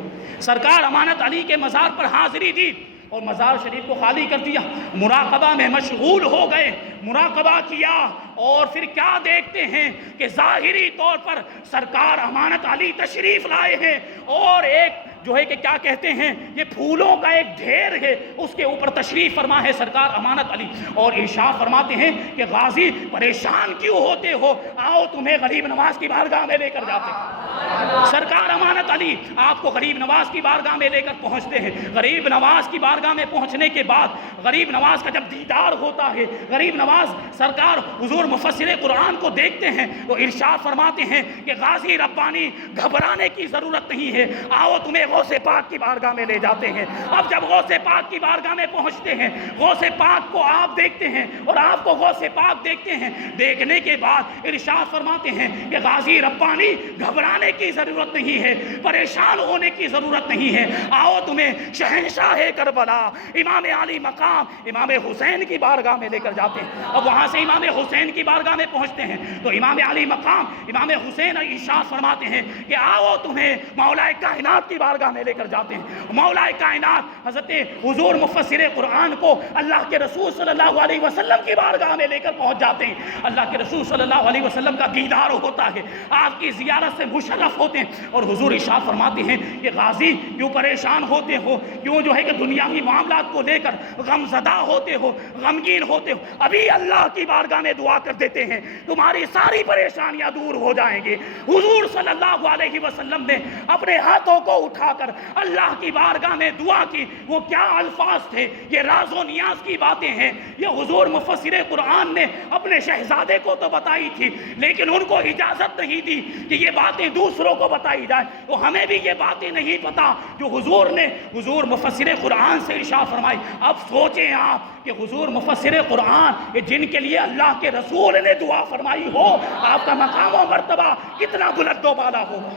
سرکار امانت علی کے مزار پر حاضری دی اور مزار شریف کو خالی کر دیا، مراقبہ میں مشغول ہو گئے، مراقبہ کیا، اور پھر کیا دیکھتے ہیں کہ ظاہری طور پر سرکار امانت علی تشریف لائے ہیں، اور ایک جو ہے کہ کیا کہتے ہیں، یہ پھولوں کا ایک ڈھیر ہے، اس کے اوپر تشریف فرما ہے سرکار امانت علی، اور ارشاد فرماتے ہیں کہ غازی پریشان کیوں ہوتے ہو، آؤ تمہیں غریب نواز کی بارگاہ میں لے کر جاتے ہیں۔ سرکار امانت علی آپ کو غریب نواز کی بارگاہ میں لے کر پہنچتے ہیں۔ غریب نواز کی بارگاہ میں پہنچنے کے بعد غریب نواز کا جب دیدار ہوتا ہے، غریب نواز سرکار حضور مفسر قرآن کو دیکھتے ہیں تو ارشاد فرماتے ہیں کہ غازی ربانی گھبرانے کی ضرورت نہیں ہے، آؤ تمہیں غوث پاک کی بارگاہ میں لے جاتے ہیں۔ اب جب غوث پاک کی بارگاہ میں پہنچتے ہیں، غوث پاک کو آپ دیکھتے ہیں اور آپ کو غوث پاک دیکھتے ہیں، دیکھنے کے بعد ارشاد فرماتے ہیں کہ غازی ربانی گھبرانے کی ضرورت نہیں ہے، پریشان ہونے کی ضرورت نہیں ہے، آؤ تمہیں شہنشاہ کربلا امام علی مقام امام حسین کی بارگاہ میں لے کر جاتے ہیں۔ اب وہاں سے امام حسین کی بارگاہ میں پہنچتے ہیں تو امام علی مقام امام حسین ارشاد فرماتے ہیں کہ آؤ تمہیں مولا کائنات کی بارگاہ میں لے کر جاتے ہیں۔ مولا کائنات حضرت حضور مفسر قرآن کو اللہ کے رسول صلی اللہ علیہ وسلم کی بارگاہ میں لے کر پہنچ جاتے ہیں۔ اللہ کے رسول صلی اللہ علیہ وسلم کا دیدار ہوتا ہے، آپ کی زیارت سے مشرف ہوتے ہیں، اور حضور ارشاد فرماتے ہیں کہ غازی کیوں پریشان ہوتے ہو، کیوں جو ہے کہ دنیاوی معاملات کو لے کر غم زدہ ہوتے ہو، غمگین ہوتے ہو، ابھی اللہ کی بارگاہ میں دعا کر دیتے ہیں، تمہاری ساری پریشانیاں دور ہو جائیں گے۔ حضور صلی اللہ علیہ وسلم نے اپنے ہاتھوں کو اٹھا کر اللہ کی بارگاہ میں دعا کی۔ وہ کیا الفاظ تھے، یہ راز و نیاز کی باتیں ہیں، یہ حضور مفسر قرآن نے اپنے شہزادے کو تو بتائی تھی، لیکن ان کو اجازت نہیں دی کہ یہ باتیں دوسروں کو بتائی جائیں۔ تو ہمیں بھی یہ باتیں نہیں پتا جو حضور نے حضور مفسر قرآن سے ارشاد فرمائی۔ اب سوچیں آپ کہ حضور مفسر قرآن جن کے لیے اللہ کے رسول نے دعا فرمائی ہو، آپ کا مقام و مرتبہ کتنا بلند و بالا ہوگا۔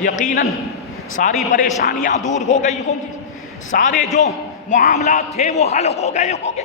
یقیناً ساری پریشانیاں دور ہو گئی ہوں گی، سارے جو معاملات تھے وہ حل ہو گئے ہوں گے،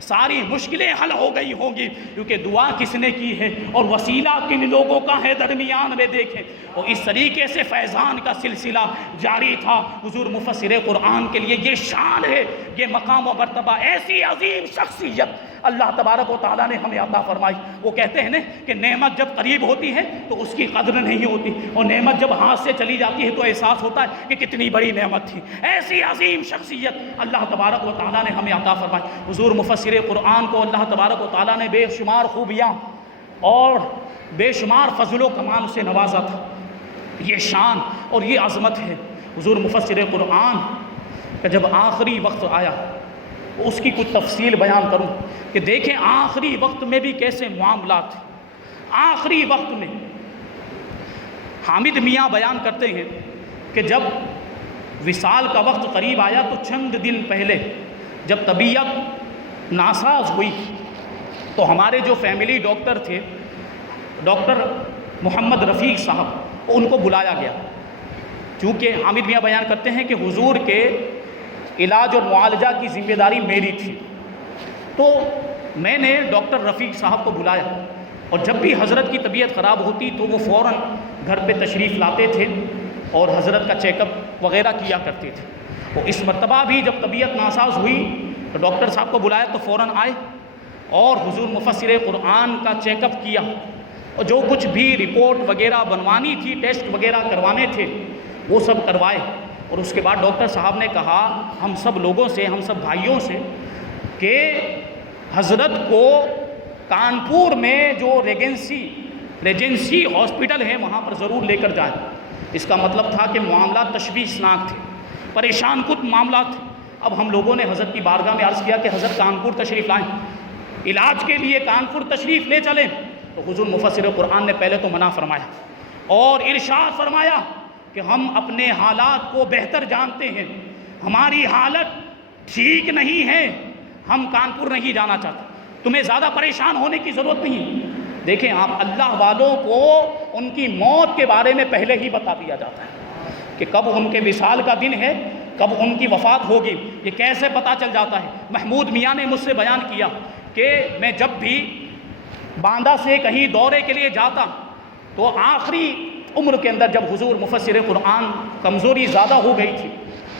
ساری مشکلیں حل ہو گئی ہوں گی، کیونکہ دعا کس نے کی ہے اور وسیلہ کن لوگوں کا ہے درمیان میں دیکھیں۔ اور اس طریقے سے فیضان کا سلسلہ جاری تھا۔ حضور مفسر قرآن کے لیے یہ شان ہے، یہ مقام و مرتبہ، ایسی عظیم شخصیت اللہ تبارک و تعالیٰ نے ہمیں عطا فرمائی۔ وہ کہتے ہیں نا کہ نعمت جب قریب ہوتی ہے تو اس کی قدر نہیں ہوتی، اور نعمت جب ہاتھ سے چلی جاتی ہے تو احساس ہوتا ہے کہ کتنی بڑی نعمت تھی۔ ایسی عظیم شخصیت اللہ تبارک و تعالیٰ نے ہمیں عطا فرمائی۔ حضور مفسر قرآن کو اللہ تبارک و تعالیٰ نے بے شمار خوبیاں اور بے شمار فضل و کمال سے نوازا تھا۔ یہ شان اور یہ عظمت ہے۔ حضور مفسر قرآن کہ جب آخری وقت آیا اس کی کچھ تفصیل بیان کروں کہ دیکھیں آخری وقت میں بھی کیسے معاملات ہیں۔ آخری وقت میں حامد میاں بیان کرتے ہیں کہ جب وصال کا وقت قریب آیا تو چند دن پہلے جب طبیعت ناساز ہوئی تو ہمارے جو فیملی ڈاکٹر تھے، ڈاکٹر محمد رفیق صاحب، ان کو بلایا گیا، چونکہ حامد میاں بیان کرتے ہیں کہ حضور کے علاج اور معالجہ کی ذمہ داری میری تھی، تو میں نے ڈاکٹر رفیق صاحب کو بلایا، اور جب بھی حضرت کی طبیعت خراب ہوتی تو وہ فوراً گھر پہ تشریف لاتے تھے اور حضرت کا چیک اپ وغیرہ کیا کرتے تھے۔ تو اس مرتبہ بھی جب طبیعت ناساز ہوئی تو ڈاکٹر صاحب کو بلایا تو فوراً آئے اور حضور مفسر قرآن کا چیک اپ کیا، اور جو کچھ بھی رپورٹ وغیرہ بنوانی تھی، ٹیسٹ وغیرہ کروانے تھے، وہ سب کروائے۔ اور اس کے بعد ڈاکٹر صاحب نے کہا ہم سب لوگوں سے، ہم سب بھائیوں سے، کہ حضرت کو کانپور میں جو ریجنسی ہاسپٹل ہے وہاں پر ضرور لے کر جائیں۔ اس کا مطلب تھا کہ معاملات تشویشناک تھے، پریشان کن معاملات تھے۔ اب ہم لوگوں نے حضرت کی بارگاہ میں عرض کیا کہ حضرت کانپور تشریف لائیں، علاج کے لیے کانپور تشریف لے چلیں، تو حضور مفسر قرآن نے پہلے تو منع فرمایا اور ارشاد فرمایا کہ ہم اپنے حالات کو بہتر جانتے ہیں، ہماری حالت ٹھیک نہیں ہے، ہم کانپور نہیں جانا چاہتے، تمہیں زیادہ پریشان ہونے کی ضرورت نہیں۔ دیکھیں آپ، اللہ والوں کو ان کی موت کے بارے میں پہلے ہی بتا دیا جاتا ہے کہ کب ان کے وصال کا دن ہے، کب ان کی وفات ہوگی، یہ کیسے پتہ چل جاتا ہے۔ محمود میاں نے مجھ سے بیان کیا کہ میں جب بھی باندہ سے کہیں دورے کے لیے جاتا تو آخری عمر کے اندر جب حضور مفسر قرآن کمزوری زیادہ ہو گئی تھی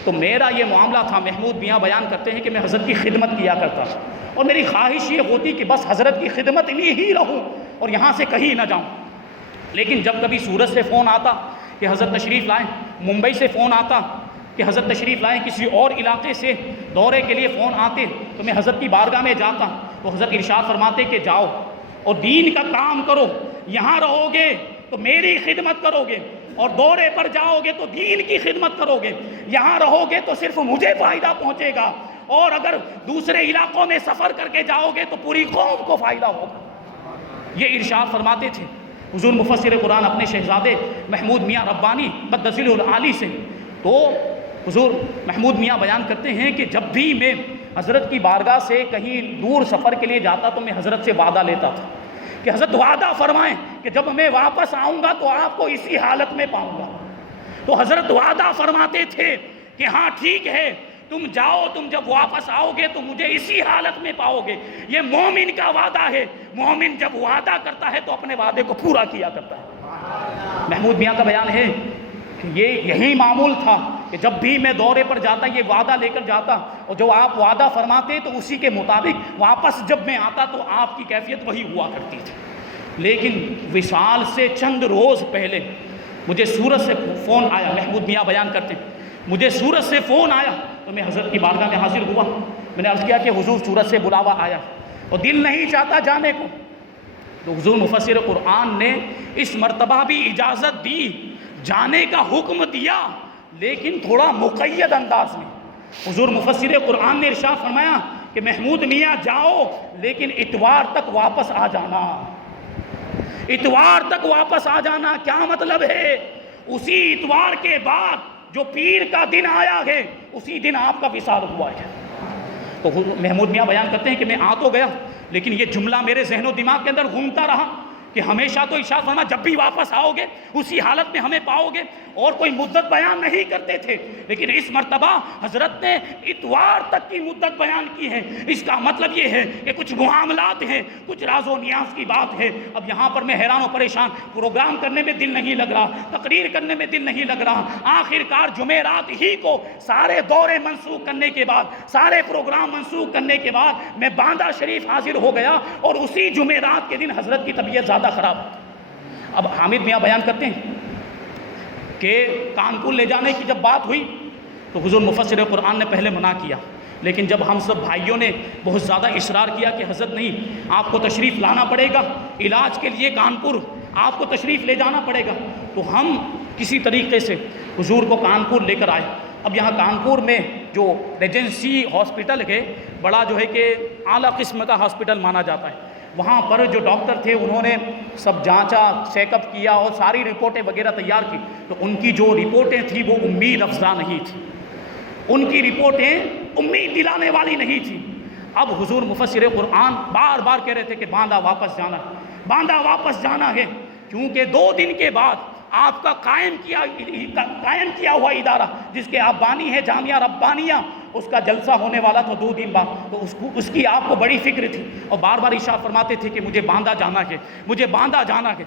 تو میرا یہ معاملہ تھا، محمود میاں بیان کرتے ہیں کہ میں حضرت کی خدمت کیا کرتا اور میری خواہش یہ ہوتی کہ بس حضرت کی خدمت میں ہی رہوں اور یہاں سے کہیں نہ جاؤں۔ لیکن جب کبھی سورت سے فون آتا کہ حضرت تشریف لائیں، ممبئی سے فون آتا کہ حضرت تشریف لائیں، کسی اور علاقے سے دورے کے لیے فون آتے تو میں حضرت کی بارگاہ میں جاتا تو حضرت ارشاد فرماتے کہ جاؤ اور دین کا کام کرو، یہاں رہو گے تو میری خدمت کرو گے، اور دورے پر جاؤ گے تو دین کی خدمت کرو گے، یہاں رہو گے تو صرف مجھے فائدہ پہنچے گا، اور اگر دوسرے علاقوں میں سفر کر کے جاؤ گے تو پوری قوم کو فائدہ ہوگا۔ یہ ارشاد فرماتے تھے حضور مفسر قرآن اپنے شہزادے محمود میاں ربانی قدس العالی سے۔ تو حضور محمود میاں بیان کرتے ہیں کہ جب بھی میں حضرت کی بارگاہ سے کہیں دور سفر کے لیے جاتا تو میں حضرت سے وعدہ لیتا تھا کہ حضرت وعدہ فرمائیں کہ جب میں واپس آؤں گا تو آپ کو اسی حالت میں پاؤں گا۔ تو حضرت وعدہ فرماتے تھے کہ ہاں ٹھیک ہے، تم جاؤ، تم جب واپس آؤ گے تو مجھے اسی حالت میں پاؤ گے۔ یہ مومن کا وعدہ ہے، مومن جب وعدہ کرتا ہے تو اپنے وعدے کو پورا کیا کرتا ہے۔ محمود میاں کا بیان ہے کہ یہی معمول تھا کہ جب بھی میں دورے پر جاتا یہ وعدہ لے کر جاتا، اور جو آپ وعدہ فرماتے تو اسی کے مطابق واپس جب میں آتا تو آپ کی کیفیت وہی ہوا کرتی تھی۔ لیکن وصال سے چند روز پہلے مجھے سورت سے فون آیا، محمود میاں بیان کرتے ہیں مجھے سورت سے فون آیا تو میں حضرت کی بارگاہ میں حاضر ہوا۔ میں نے عرض کیا کہ حضور سورت سے بلاوا آیا اور دل نہیں چاہتا جانے کو، تو حضور مفسر قرآن نے اس مرتبہ بھی اجازت دی، جانے کا حکم دیا، لیکن تھوڑا مقید انداز میں۔ حضور مفسر قرآن نے ارشاد فرمایا کہ محمود میاں جاؤ لیکن اتوار تک واپس آ جانا۔ اتوار تک واپس آ جانا کیا مطلب ہے؟ اسی اتوار کے بعد جو پیر کا دن آیا ہے اسی دن آپ کا وصال ہوا ہے۔ تو محمود میاں بیان کرتے ہیں کہ میں آ تو گیا لیکن یہ جملہ میرے ذہن و دماغ کے اندر گھومتا رہا کہ ہمیشہ تو ارشاد فرمایا جب بھی واپس آؤ گے اسی حالت میں ہمیں پاؤ گے، اور کوئی مدت بیان نہیں کرتے تھے، لیکن اس مرتبہ حضرت نے اتوار تک کی مدت بیان کی ہے۔ اس کا مطلب یہ ہے کہ کچھ معاملات ہیں، کچھ راز و نیاز کی بات ہے۔ اب یہاں پر میں حیران و پریشان، پروگرام کرنے میں دل نہیں لگ رہا، تقریر کرنے میں دل نہیں لگ رہا۔ آخر کار جمعرات ہی کو سارے دورے منسوخ کرنے کے بعد، سارے پروگرام منسوخ کرنے کے بعد میں باندہ شریف حاضر ہو گیا، اور اسی جمعرات کے دن حضرت کی طبیعت زیادہ خراب۔ اب حامد میاں بیان کرتے ہیں کہ کانپور لے جانے کی جب بات ہوئی تو حضور مفسر قرآن نے پہلے منع کیا، لیکن جب ہم سب بھائیوں نے بہت زیادہ اصرار کیا کہ حضرت نہیں، آپ کو تشریف لانا پڑے گا علاج کے لیے، کانپور آپ کو تشریف لے جانا پڑے گا، تو ہم کسی طریقے سے حضور کو کانپور لے کر آئے۔ اب یہاں کانپور میں جو ریجنسی ہاسپٹل ہے، بڑا جو ہے کہ اعلیٰ قسم کا ہاسپٹل مانا جاتا ہے، وہاں پر جو ڈاکٹر تھے انہوں نے سب جانچا، چیک اپ کیا اور ساری رپورٹیں وغیرہ تیار کی، تو ان کی جو رپورٹیں تھیں وہ امید افزا نہیں تھیں، ان کی رپورٹیں امید دلانے والی نہیں تھیں۔ اب حضور مفسر قرآن بار بار کہہ رہے تھے کہ باندھا واپس جانا ہے، باندھا واپس جانا ہے، کیونکہ 2 دن کے بعد آپ کا قائم کیا ہوا ادارہ جس کے آپ بانی ہیں جامعہ ربانیہ، اس کا جلسہ ہونے والا تھا 2 دن بعد، تو اس کی آپ کو بڑی فکر تھی اور بار بار ارشاد فرماتے تھے کہ مجھے باندھا جانا ہے، مجھے باندھا جانا ہے۔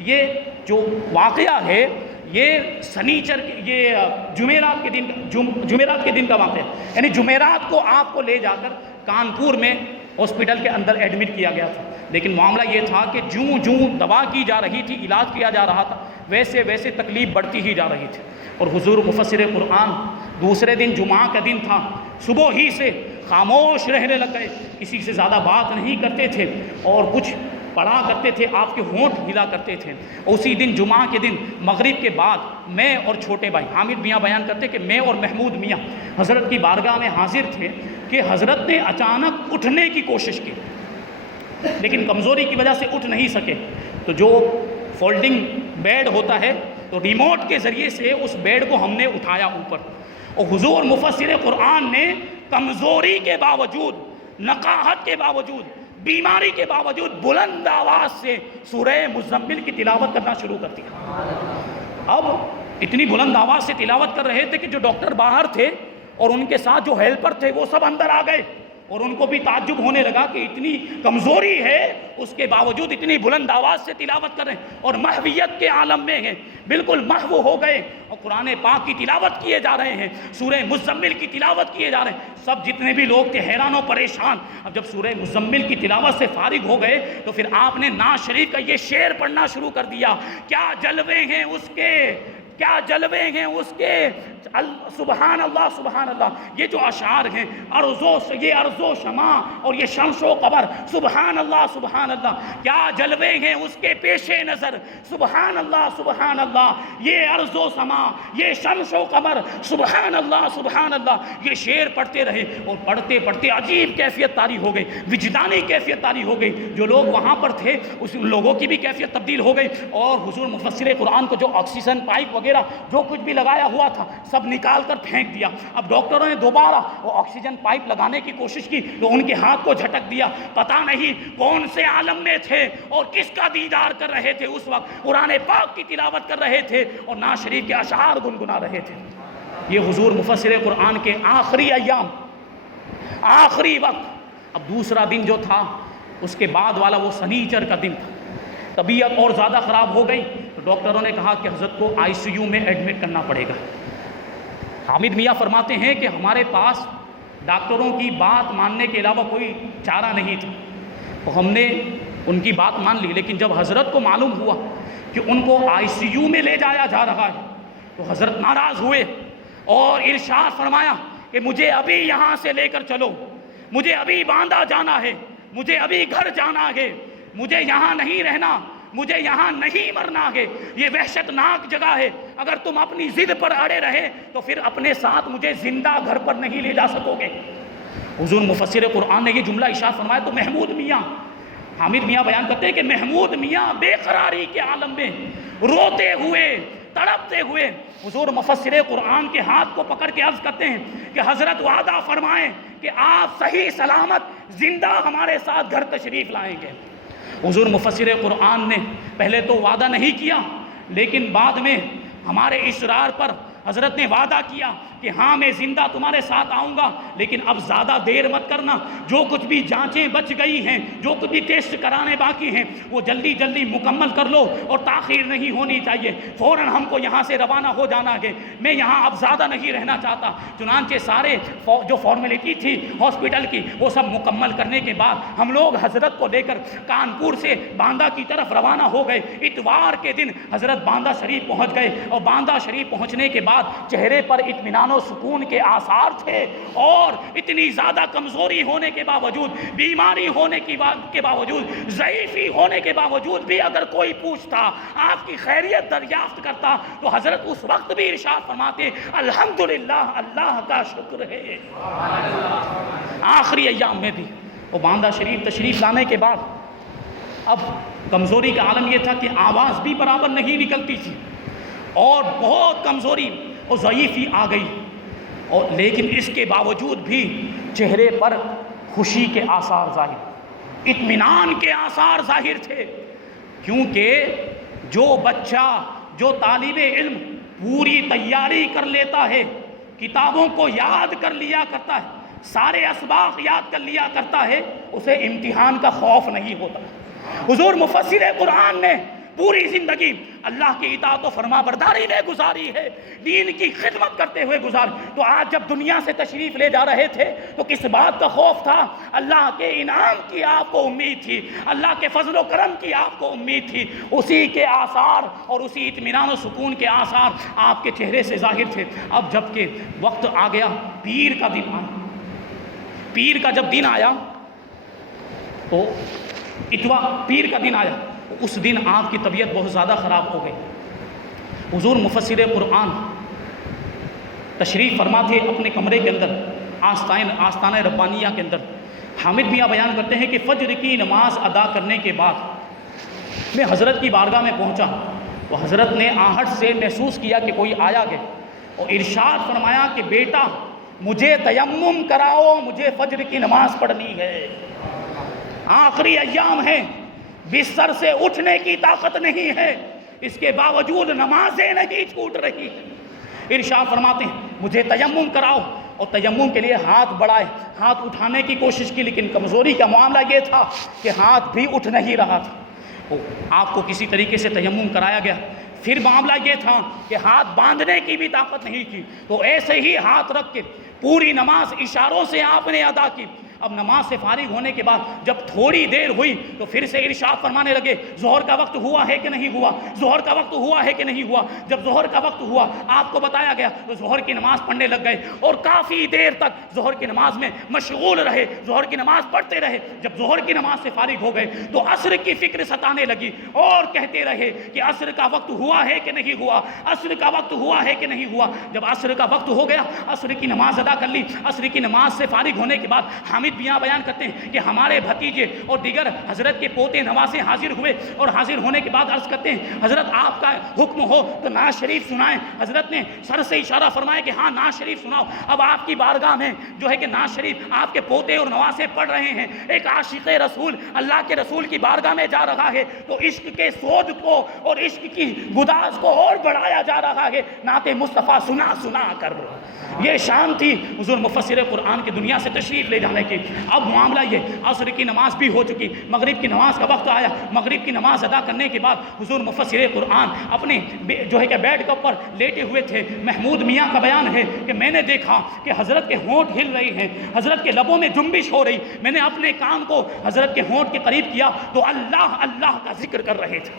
یہ جو واقعہ ہے یہ یہ جمعرات کے دن کا واقعہ ہے، یعنی جمعرات کو آپ کو لے جا کر کانپور میں ہاسپٹل کے اندر ایڈمٹ کیا گیا تھا، لیکن معاملہ یہ تھا کہ جوں دوا کی جا رہی تھی، علاج کیا جا رہا تھا، ویسے ویسے تکلیف بڑھتی ہی جا رہی تھی، اور حضور مفسر قرآن دوسرے دن جمعہ کا دن تھا، صبح ہی سے خاموش رہنے لگ گئے، کسی سے زیادہ بات نہیں کرتے تھے اور کچھ پڑھا کرتے تھے، آپ کے ہونٹ ہلا کرتے تھے۔ اسی دن جمعہ کے دن مغرب کے بعد میں اور چھوٹے بھائی حامد میاں بیان کرتے کہ میں اور محمود میاں حضرت کی بارگاہ میں حاضر تھے کہ حضرت نے اچانک اٹھنے کی کوشش کی، لیکن کمزوری کی وجہ سے اٹھ نہیں سکے، تو جو فولڈنگ بیڈ ہوتا ہے تو ریموٹ کے ذریعے سے اس بیڈ کو ہم نے اٹھایا اوپر، اور حضور مفسر قرآن نے کمزوری کے باوجود، نقاہت کے باوجود، بیماری کے باوجود بلند آواز سے سورہ مزمل کی تلاوت کرنا شروع کر دیا۔ اب اتنی بلند آواز سے تلاوت کر رہے تھے کہ جو ڈاکٹر باہر تھے اور ان کے ساتھ جو ہیلپر تھے وہ سب اندر آ گئے، اور ان کو بھی تعجب ہونے لگا کہ اتنی کمزوری ہے اس کے باوجود اتنی بلند آواز سے تلاوت کر رہے ہیں، اور محویت کے عالم میں ہیں، بالکل محو ہو گئے، اور قرآن پاک کی تلاوت کیے جا رہے ہیں، سورہ مزمل کی تلاوت کیے جا رہے ہیں۔ سب جتنے بھی لوگ تھے حیران و پریشان۔ اب جب سورہ مزمل کی تلاوت سے فارغ ہو گئے تو پھر آپ نے نعت شریف کا یہ شعر پڑھنا شروع کر دیا، کیا جلوے ہیں اس کے، کیا جلوے ہیں اس کے، سبحان اللہ سبحان اللہ، یہ جو اشعار ہیں یہ ارض و شما اور یہ شمس و قمر، سبحان اللہ سبحان اللہ، کیا جلوے ہیں اس کے پیش نظر، سبحان اللہ سبحان اللہ، یہ ارض و سما یہ شمس و قمر، سبحان اللہ سبحان اللہ۔ یہ شعر پڑھتے رہے اور پڑھتے پڑھتے عجیب کیفیت طاری ہو گئی، وجدانی کیفیت طاری ہو گئی، جو لوگ وہاں پر تھے ان لوگوں کی بھی کیفیت تبدیل ہو گئی، اور حضور مفسر قرآن کو جو آکسیجن پائپ وغیرہ جو کچھ بھی لگایا ہوا تھا سب نکال کر پھینک دیا۔ اب ڈاکٹروں نے دوبارہ وہ آکسیجن پائپ لگانے کی کوشش کی تو ان کے ہاتھ کو جھٹک دیا، پتہ نہیں کون سے عالم میں تھے اور کس کا دیدار کر رہے تھے، اس وقت قرآن پاک کی تلاوت کر رہے تھے اور نعت شریف کے اشعار گنگنا رہے تھے۔ یہ حضور مفسر قرآن کے آخری ایام، آخری وقت۔ اب دوسرا دن جو تھا اس کے بعد والا وہ سنیچر کا دن تھا، طبیعت اور زیادہ خراب ہو گئی تو ڈاکٹروں نے کہا کہ حضرت کو ICU میں ایڈمٹ کرنا پڑے گا۔ حامد میاں فرماتے ہیں کہ ہمارے پاس ڈاکٹروں کی بات ماننے کے علاوہ کوئی چارہ نہیں تھا، تو ہم نے ان کی بات مان لی، لیکن جب حضرت کو معلوم ہوا کہ ان کو ICU میں لے جایا جا رہا ہے تو حضرت ناراض ہوئے اور ارشاد فرمایا کہ مجھے ابھی یہاں سے لے کر چلو، مجھے ابھی باندھا جانا ہے، مجھے ابھی گھر جانا ہے، مجھے یہاں نہیں رہنا، مجھے یہاں نہیں مرنا ہے، یہ وحشت ناک جگہ ہے، اگر تم اپنی ضد پر اڑے رہے تو پھر اپنے ساتھ مجھے زندہ گھر پر نہیں لے جا سکو گے۔ حضور مفسر قرآن نے یہ جملہ ارشاد فرمایا تو محمود میاں، حامد میاں بیان کرتے ہیں کہ محمود میاں بے قراری کے عالم میں روتے ہوئے، تڑپتے ہوئے حضور مفسر قرآن کے ہاتھ کو پکڑ کے عرض کرتے ہیں کہ حضرت وعدہ فرمائیں کہ آپ صحیح سلامت زندہ ہمارے ساتھ گھر تشریف لائیں گے۔ حضور مفسر قرآن نے پہلے تو وعدہ نہیں کیا، لیکن بعد میں ہمارے اصرار پر حضرت نے وعدہ کیا کہ ہاں میں زندہ تمہارے ساتھ آؤں گا، لیکن اب زیادہ دیر مت کرنا، جو کچھ بھی جانچیں بچ گئی ہیں، جو کچھ بھی ٹیسٹ کرانے باقی ہیں وہ جلدی جلدی مکمل کر لو اور تاخیر نہیں ہونی چاہیے، فوراً ہم کو یہاں سے روانہ ہو جانا ہے، میں یہاں اب زیادہ نہیں رہنا چاہتا۔ چنانچہ سارے جو فارمیلٹی تھی ہاسپٹل کی وہ سب مکمل کرنے کے بعد ہم لوگ حضرت کو لے کر کانپور سے باندھا کی طرف روانہ ہو گئے۔ اتوار کے دن حضرت باندھا شریف پہنچ گئے اور باندھا شریف پہنچنے کے بعد چہرے پر اطمینان و سکون کے آثار تھے، اور اتنی زیادہ کمزوری ہونے کے باوجود، بیماری ہونے کے باوجود، ضعیفی ہونے کے باوجود بھی اگر کوئی پوچھتا، آپ کی خیریت دریافت کرتا، تو حضرت اس وقت بھی ارشاد فرماتے الحمدللہ، اللہ کا شکر ہے۔ آخری ایام میں بھی وہ باندہ شریف تشریف لانے کے بعد اب کمزوری کا عالم یہ تھا کہ آواز بھی برابر نہیں نکلتی تھی، اور بہت کمزوری اور ضعیفی آ گئی، اور لیکن اس کے باوجود بھی چہرے پر خوشی کے آثار ظاہر، اطمینان کے آثار ظاہر تھے، کیونکہ جو بچہ، جو طالب علم پوری تیاری کر لیتا ہے، کتابوں کو یاد کر لیا کرتا ہے، سارے اسباق یاد کر لیا کرتا ہے، اسے امتحان کا خوف نہیں ہوتا۔ حضور مفسر قرآن نے پوری زندگی اللہ کی اطاعت و فرما برداری میں گزاری ہے، دین کی خدمت کرتے ہوئے گزاری، تو آج جب دنیا سے تشریف لے جا رہے تھے تو کس بات کا خوف تھا؟ اللہ کے انعام کی آپ کو امید تھی، اللہ کے فضل و کرم کی آپ کو امید تھی، اسی کے آثار اور اسی اطمینان و سکون کے آثار آپ کے چہرے سے ظاہر تھے۔ اب جب کہ وقت آ گیا، پیر کا دن آیا، پیر کا جب دن آیا تو پیر کا دن آیا، اس دن آپ کی طبیعت بہت زیادہ خراب ہو گئی۔ حضور مفسر قرآن تشریف فرما تھے اپنے کمرے کے اندر، آستانہ ربانیہ کے اندر۔ حامد میاں بیان کرتے ہیں کہ فجر کی نماز ادا کرنے کے بعد میں حضرت کی بارگاہ میں پہنچا تو حضرت نے آہٹ سے محسوس کیا کہ کوئی آیا گیا، اور ارشاد فرمایا کہ بیٹا مجھے تیمم کراؤ، مجھے فجر کی نماز پڑھنی ہے۔ آخری ایام ہیں، بستر سے اٹھنے کی طاقت نہیں ہے، اس کے باوجود نمازیں نہیں چھوٹ رہی۔ ارشاد فرماتے ہیں مجھے تیمم کراؤ، اور تیمم کے لیے ہاتھ بڑھائے، ہاتھ اٹھانے کی کوشش کی، لیکن کمزوری کا معاملہ یہ تھا کہ ہاتھ بھی اٹھ نہیں رہا تھا۔ آپ کو کسی طریقے سے تیمم کرایا گیا۔ پھر معاملہ یہ تھا کہ ہاتھ باندھنے کی بھی طاقت نہیں تھی، تو ایسے ہی ہاتھ رکھ کے پوری نماز اشاروں سے آپ نے ادا کی۔ اب نماز سے فارغ ہونے کے بعد جب تھوڑی دیر ہوئی تو پھر سے ارشاد فرمانے لگے ظہر کا وقت ہوا ہے کہ نہیں ہوا، ظہر کا وقت ہوا ہے کہ نہیں ہوا۔ جب ظہر کا وقت ہوا آپ کو بتایا گیا تو ظہر کی نماز پڑھنے لگ گئے، اور کافی دیر تک ظہر کی نماز میں مشغول رہے، ظہر کی نماز پڑھتے رہے۔ جب ظہر کی نماز سے فارغ ہو گئے تو عصر کی فکر ستانے لگی، اور کہتے رہے کہ عصر کا وقت ہوا ہے کہ نہیں ہوا، عصر کا وقت ہوا ہے کہ نہیں ہوا۔ جب عصر کا وقت ہو گیا، عصر کی نماز ادا کر لی۔ عصر کی نماز سے فارغ ہونے کے بعد حامد میاں بیان کرتے ہیں کہ ہمارے بھتیجے اور دیگر حضرت کے پوتے نواسے حاضر ہوئے، اور حاضر ہونے کے بعد عرض کرتے ہیں حضرت آپ کا حکم ہو تو نعت شریف سنائیں۔ حضرت نے سر سے اشارہ فرمایا کہ ہاں نعت شریف سناؤ۔ اب آپ کی بارگاہ میں جو ہے کہ نعت شریف آپ کے پوتے اور نواسے پڑھ رہے ہیں۔ ایک عاشق رسول اللہ کے رسول کی بارگاہ میں جا رہا ہے تو عشق کے سود کو اور عشق کی گداز کو اور بڑھایا جا رہا ہے، نعت مصطفیٰ سنا سنا کر۔ یہ شان تھی حضور مفسر قرآن کی دنیا سے تشریف لے جانے کی۔ اب معاملہ یہ عصر کی نماز بھی ہو چکی، مغرب کی نماز کا وقت آیا۔ مغرب کی نماز ادا کرنے کے بعد حضور مفسر قرآن اپنے جو ہے کہ بیڈ کے اوپر لیٹے ہوئے تھے۔ محمود میاں کا بیان ہے کہ میں نے دیکھا کہ حضرت کے ہونٹ ہل رہی ہیں، حضرت کے لبوں میں جنبش ہو رہی۔ میں نے اپنے کان کو حضرت کے ہونٹ کے قریب کیا تو اللہ اللہ کا ذکر کر رہے تھے۔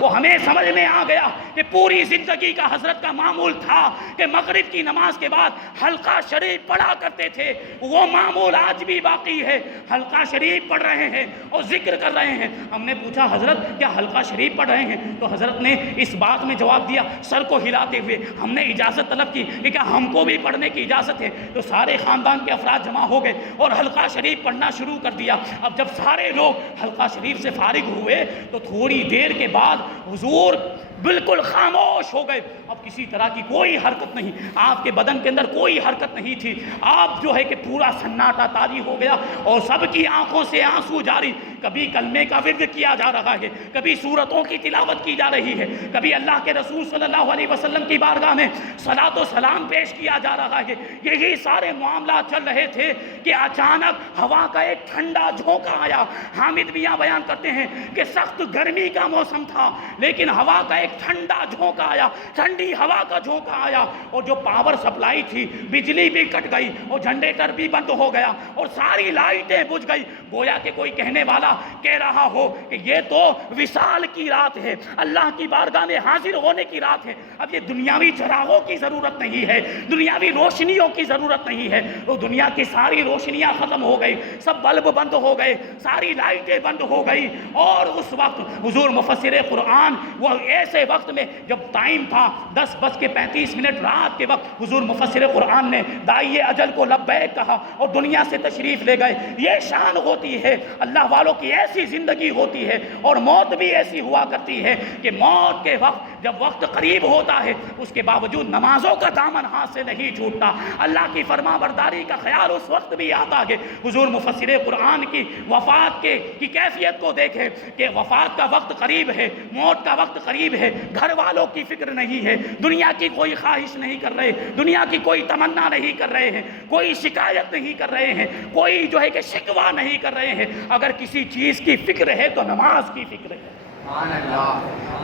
وہ ہمیں سمجھ میں آ گیا کہ پوری زندگی کا حضرت کا معمول تھا کہ مغرب کی نماز کے بعد حلقہ شریف پڑھا کرتے تھے، وہ معمول آج بھی باقی ہے۔ حلقہ شریف پڑھ رہے ہیں اور ذکر کر رہے ہیں۔ ہم نے پوچھا حضرت کیا حلقہ شریف پڑھ رہے ہیں؟ تو حضرت نے اس بات میں جواب دیا سر کو ہلاتے ہوئے۔ ہم نے اجازت طلب کی کہ کیا ہم کو بھی پڑھنے کی اجازت ہے؟ تو سارے خاندان کے افراد جمع ہو گئے اور حلقہ شریف پڑھنا شروع کر دیا۔ اب جب سارے لوگ حلقہ شریف سے فارغ ہوئے تو تھوڑی دیر کے بعد حضور بالکل خاموش ہو گئے۔ اب کسی طرح کی کوئی حرکت نہیں، آپ کے بدن کے اندر کوئی حرکت نہیں تھی۔ آپ جو ہے کہ پورا سناٹا طاری ہو گیا اور سب کی آنکھوں سے آنسو جاری۔ کبھی کلمے کا ورد کیا جا رہا ہے، کبھی سورتوں کی تلاوت کی جا رہی ہے، کبھی اللہ کے رسول صلی اللہ علیہ وسلم کی بارگاہ میں صلاۃ و سلام پیش کیا جا رہا ہے۔ یہی سارے معاملات چل رہے تھے کہ اچانک ہوا کا ایک ٹھنڈا جھونکا آیا۔ حامد میاں بیان کرتے ہیں کہ سخت گرمی کا موسم تھا، لیکن ہوا کا ایک ٹھنڈا جھونکا آیا، ٹھنڈی ہوا کا جھونکا آیا، اور جو پاور سپلائی تھی بجلی بھی کٹ گئی اور جنریٹر بھی بند ہو گیا اور ساری لائٹیں بجھ گئی۔ گویا کہ کوئی کہنے والا ایسا کہہ رہا ہو کہ یہ تو وصال کی رات ہے، اللہ کی بارگاہ میں حاضر ہونے کی رات ہے۔ اب یہ دنیاوی چراغوں کی ضرورت نہیں ہے، دنیاوی روشنیوں کی ضرورت نہیں ہے، وہ دنیا کی ساری روشنیاں ختم ہو گئی، سب بلب بند ہو گئے، ساری لائٹیں بند ہو گئی، اور اس وقت حضور مفسر قرآن وہ ایسے وقت میں جب ٹائم تھا 10:35 رات کے وقت، حضور مفسر قرآن نے داعی اجل کو لبیک کہا اور دنیا سے تشریف لے گئے۔ یہ شان ہوتی ہے اللہ والوں کی، ایسی زندگی ہوتی ہے، اور موت بھی ایسی ہوا کرتی ہے کہ موت کے وقت جب وقت قریب ہوتا ہے اس کے باوجود نمازوں کا دامن ہاتھ سے نہیں چھوٹتا، اللہ کی فرما برداری کا خیال اس وقت بھی آتا ہے۔ حضور مفسر قرآن کی وفات کی کیفیت کو دیکھیں کہ وفات کا وقت قریب ہے، موت کا وقت قریب ہے، گھر والوں کی فکر نہیں ہے، دنیا کی کوئی خواہش نہیں کر رہے، دنیا کی کوئی تمنا نہیں کر رہے ہیں، کوئی شکایت نہیں کر رہے ہیں، کوئی جو ہے کہ شکوہ نہیں کر رہے ہیں۔ اگر کسی چیز کی فکر ہے تو نماز کی فکر ہے۔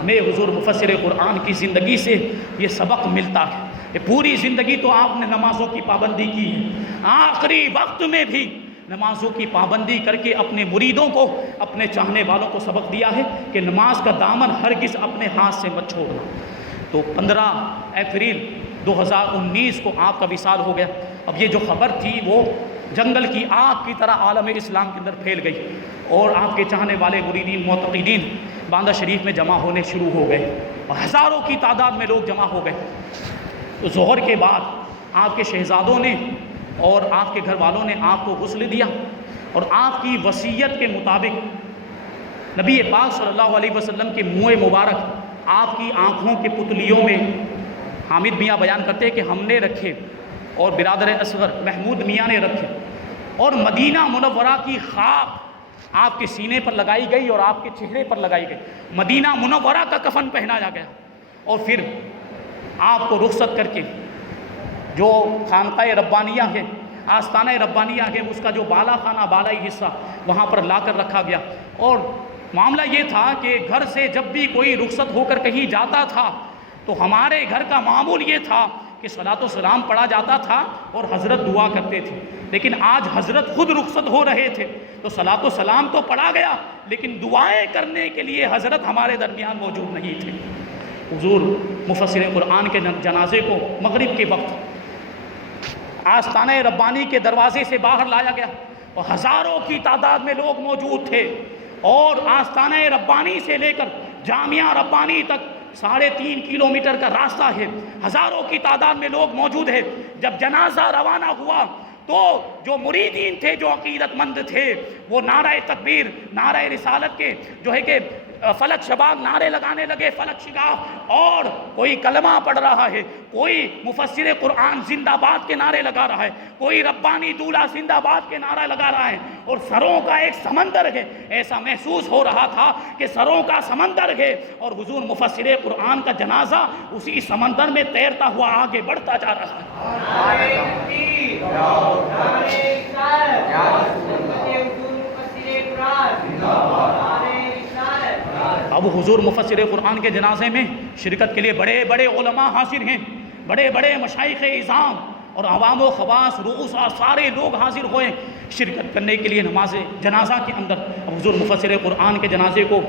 میں حضور مفسر قرآن کی زندگی سے یہ سبق ملتا ہے کہ پوری زندگی تو آپ نے نمازوں کی پابندی کی ہے، آخری وقت میں بھی نمازوں کی پابندی کر کے اپنے مریدوں کو، اپنے چاہنے والوں کو سبق دیا ہے کہ نماز کا دامن ہرگز اپنے ہاتھ سے مت چھوڑنا۔ تو 15 اپریل 2019 کو آپ کا وصال ہو گیا۔ اب یہ جو خبر تھی وہ جنگل کی آگ کی طرح عالم اسلام کے اندر پھیل گئی، اور آپ کے چاہنے والے مریدین معتقدین باندہ شریف میں جمع ہونے شروع ہو گئے، اور ہزاروں کی تعداد میں لوگ جمع ہو گئے۔ تو ظہر کے بعد آپ کے شہزادوں نے اور آپ کے گھر والوں نے آپ کو غسل دیا، اور آپ کی وصیت کے مطابق نبی پاک صلی اللہ علیہ وسلم کے منہ مبارک آپ کی آنکھوں کے پتلیوں میں حامد میاں بیان کرتے کہ ہم نے رکھے، اور برادر اصغر محمود میاں نے رکھے، اور مدینہ منورہ کی خاک آپ کے سینے پر لگائی گئی اور آپ کے چہرے پر لگائی گئی، مدینہ منورہ کا کفن پہنایا گیا، اور پھر آپ کو رخصت کر کے جو خانقاہ ربانیہ ہے، آستانہ ربانیہ ہے، اس کا جو بالا خانہ، بالائی حصہ وہاں پر لا کر رکھا گیا۔ اور معاملہ یہ تھا کہ گھر سے جب بھی کوئی رخصت ہو کر کہیں جاتا تھا تو ہمارے گھر کا معمول یہ تھا کہ صلاۃ و سلام پڑھا جاتا تھا اور حضرت دعا کرتے تھے، لیکن آج حضرت خود رخصت ہو رہے تھے تو صلاۃ و سلام تو پڑھا گیا، لیکن دعائیں کرنے کے لیے حضرت ہمارے درمیان موجود نہیں تھے۔ حضور مفسر قرآن کے جنازے کو مغرب کے وقت آستانہ ربانی کے دروازے سے باہر لایا گیا، اور ہزاروں کی تعداد میں لوگ موجود تھے، اور آستانہ ربانی سے لے کر جامعہ ربانی تک 3.5 کلومیٹر کا راستہ ہے، ہزاروں کی تعداد میں لوگ موجود ہیں۔ جب جنازہ روانہ ہوا تو جو مریدین تھے، جو عقیدت مند تھے، وہ نعرہ تکبیر، نعرہ رسالت کے جو ہے کہ فلک شباب نعرے لگانے لگے، فلک شگاف، اور کوئی کلمہ پڑھ رہا ہے، کوئی مفسر قرآن زندہ باد کے نعرے لگا رہا ہے، کوئی ربانی دولہ زندہ باد کے نعرہ لگا رہا ہے، اور سروں کا ایک سمندر ہے۔ ایسا محسوس ہو رہا تھا کہ سروں کا سمندر ہے، اور حضور مفسر قرآن کا جنازہ اسی سمندر میں تیرتا ہوا آگے بڑھتا جا رہا ہے۔ اب حضور مفسر قرآن کے جنازے میں شرکت کے لیے بڑے بڑے علماء حاضر ہیں، بڑے بڑے مشائخ اعظام اور عوام و خواص، رؤوسا، سارے لوگ حاضر ہوئے شرکت کرنے کے لیے نماز جنازہ کے اندر۔ اب حضور مفسر قرآن کے جنازے کو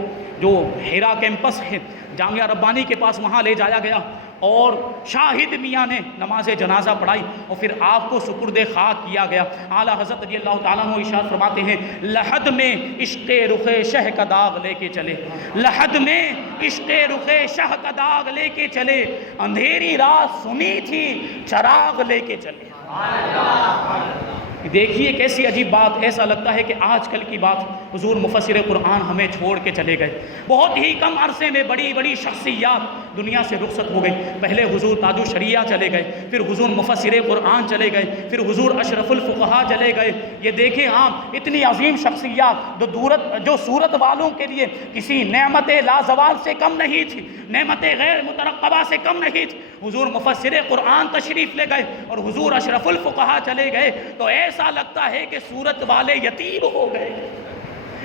جو حرا کیمپس ہے جامعہ ربانی کے پاس، وہاں لے جایا گیا، اور شاہد میاں نے نماز جنازہ پڑھائی، اور پھر آپ کو سپرد خاک کیا گیا۔ اعلیٰ حضرت رضی اللہ تعالیٰ عنہ ارشاد فرماتے ہیں، لحد میں عشق رخ شہ کا داغ لے کے چلے، لحد میں عشق رخ شہ کا داغ لے کے چلے، اندھیری رات سنی تھی چراغ لے کے چلے۔ دیکھیے کیسی عجیب بات، ایسا لگتا ہے کہ آج کل کی بات، حضور مفسر قرآن ہمیں چھوڑ کے چلے گئے۔ بہت ہی کم عرصے میں بڑی بڑی شخصیات دنیا سے رخصت ہو گئی۔ پہلے حضور تاج الشریعہ چلے گئے، پھر حضور مفسر قرآن چلے گئے، پھر حضور اشرف الفقہاء چلے گئے۔ یہ دیکھیں آپ، اتنی عظیم شخصیات جو صورت والوں کے لیے کسی نعمت لازوال سے کم نہیں تھی، نعمت غیر مترقبہ سے کم نہیں تھی۔ حضور مفسر قرآن تشریف لے گئے اور حضور اشرف الفقہاء چلے گئے، تو ایسا لگتا ہے کہ صورت والے یتیم ہو گئے۔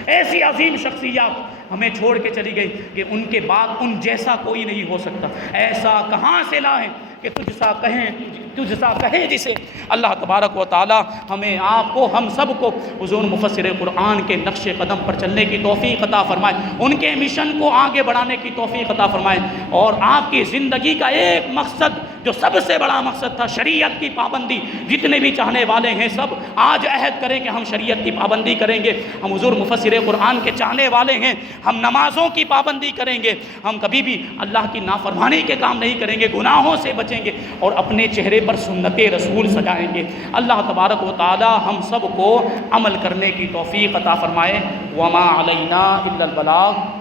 ایسی عظیم شخصیات ہمیں چھوڑ کے چلی گئی کہ ان کے بعد ان جیسا کوئی نہیں ہو سکتا۔ ایسا کہاں سے لائیں کہ تجھ سا کہے جسے۔ اللہ تبارک و تعالی ہمیں آپ کو ہم سب کو حضور مفسر قرآن کے نقش قدم پر چلنے کی توفیق عطا فرمائے، ان کے مشن کو آگے بڑھانے کی توفیق عطا فرمائے، اور آپ کی زندگی کا ایک مقصد جو سب سے بڑا مقصد تھا شریعت کی پابندی، جتنے بھی چاہنے والے ہیں سب آج عہد کریں کہ ہم شریعت کی پابندی کریں گے، ہم حضور مفسر قرآن کے چاہنے والے ہیں، ہم نمازوں کی پابندی کریں گے، ہم کبھی بھی اللہ کی نافرمانی کے کام نہیں کریں گے، گناہوں سے بچیں گے، اور اپنے چہرے پر سنت رسول سجائیں گے۔ اللہ تبارک و تعالی ہم سب کو عمل کرنے کی توفیق عطا فرمائے۔ وما علینا الا البلاغ۔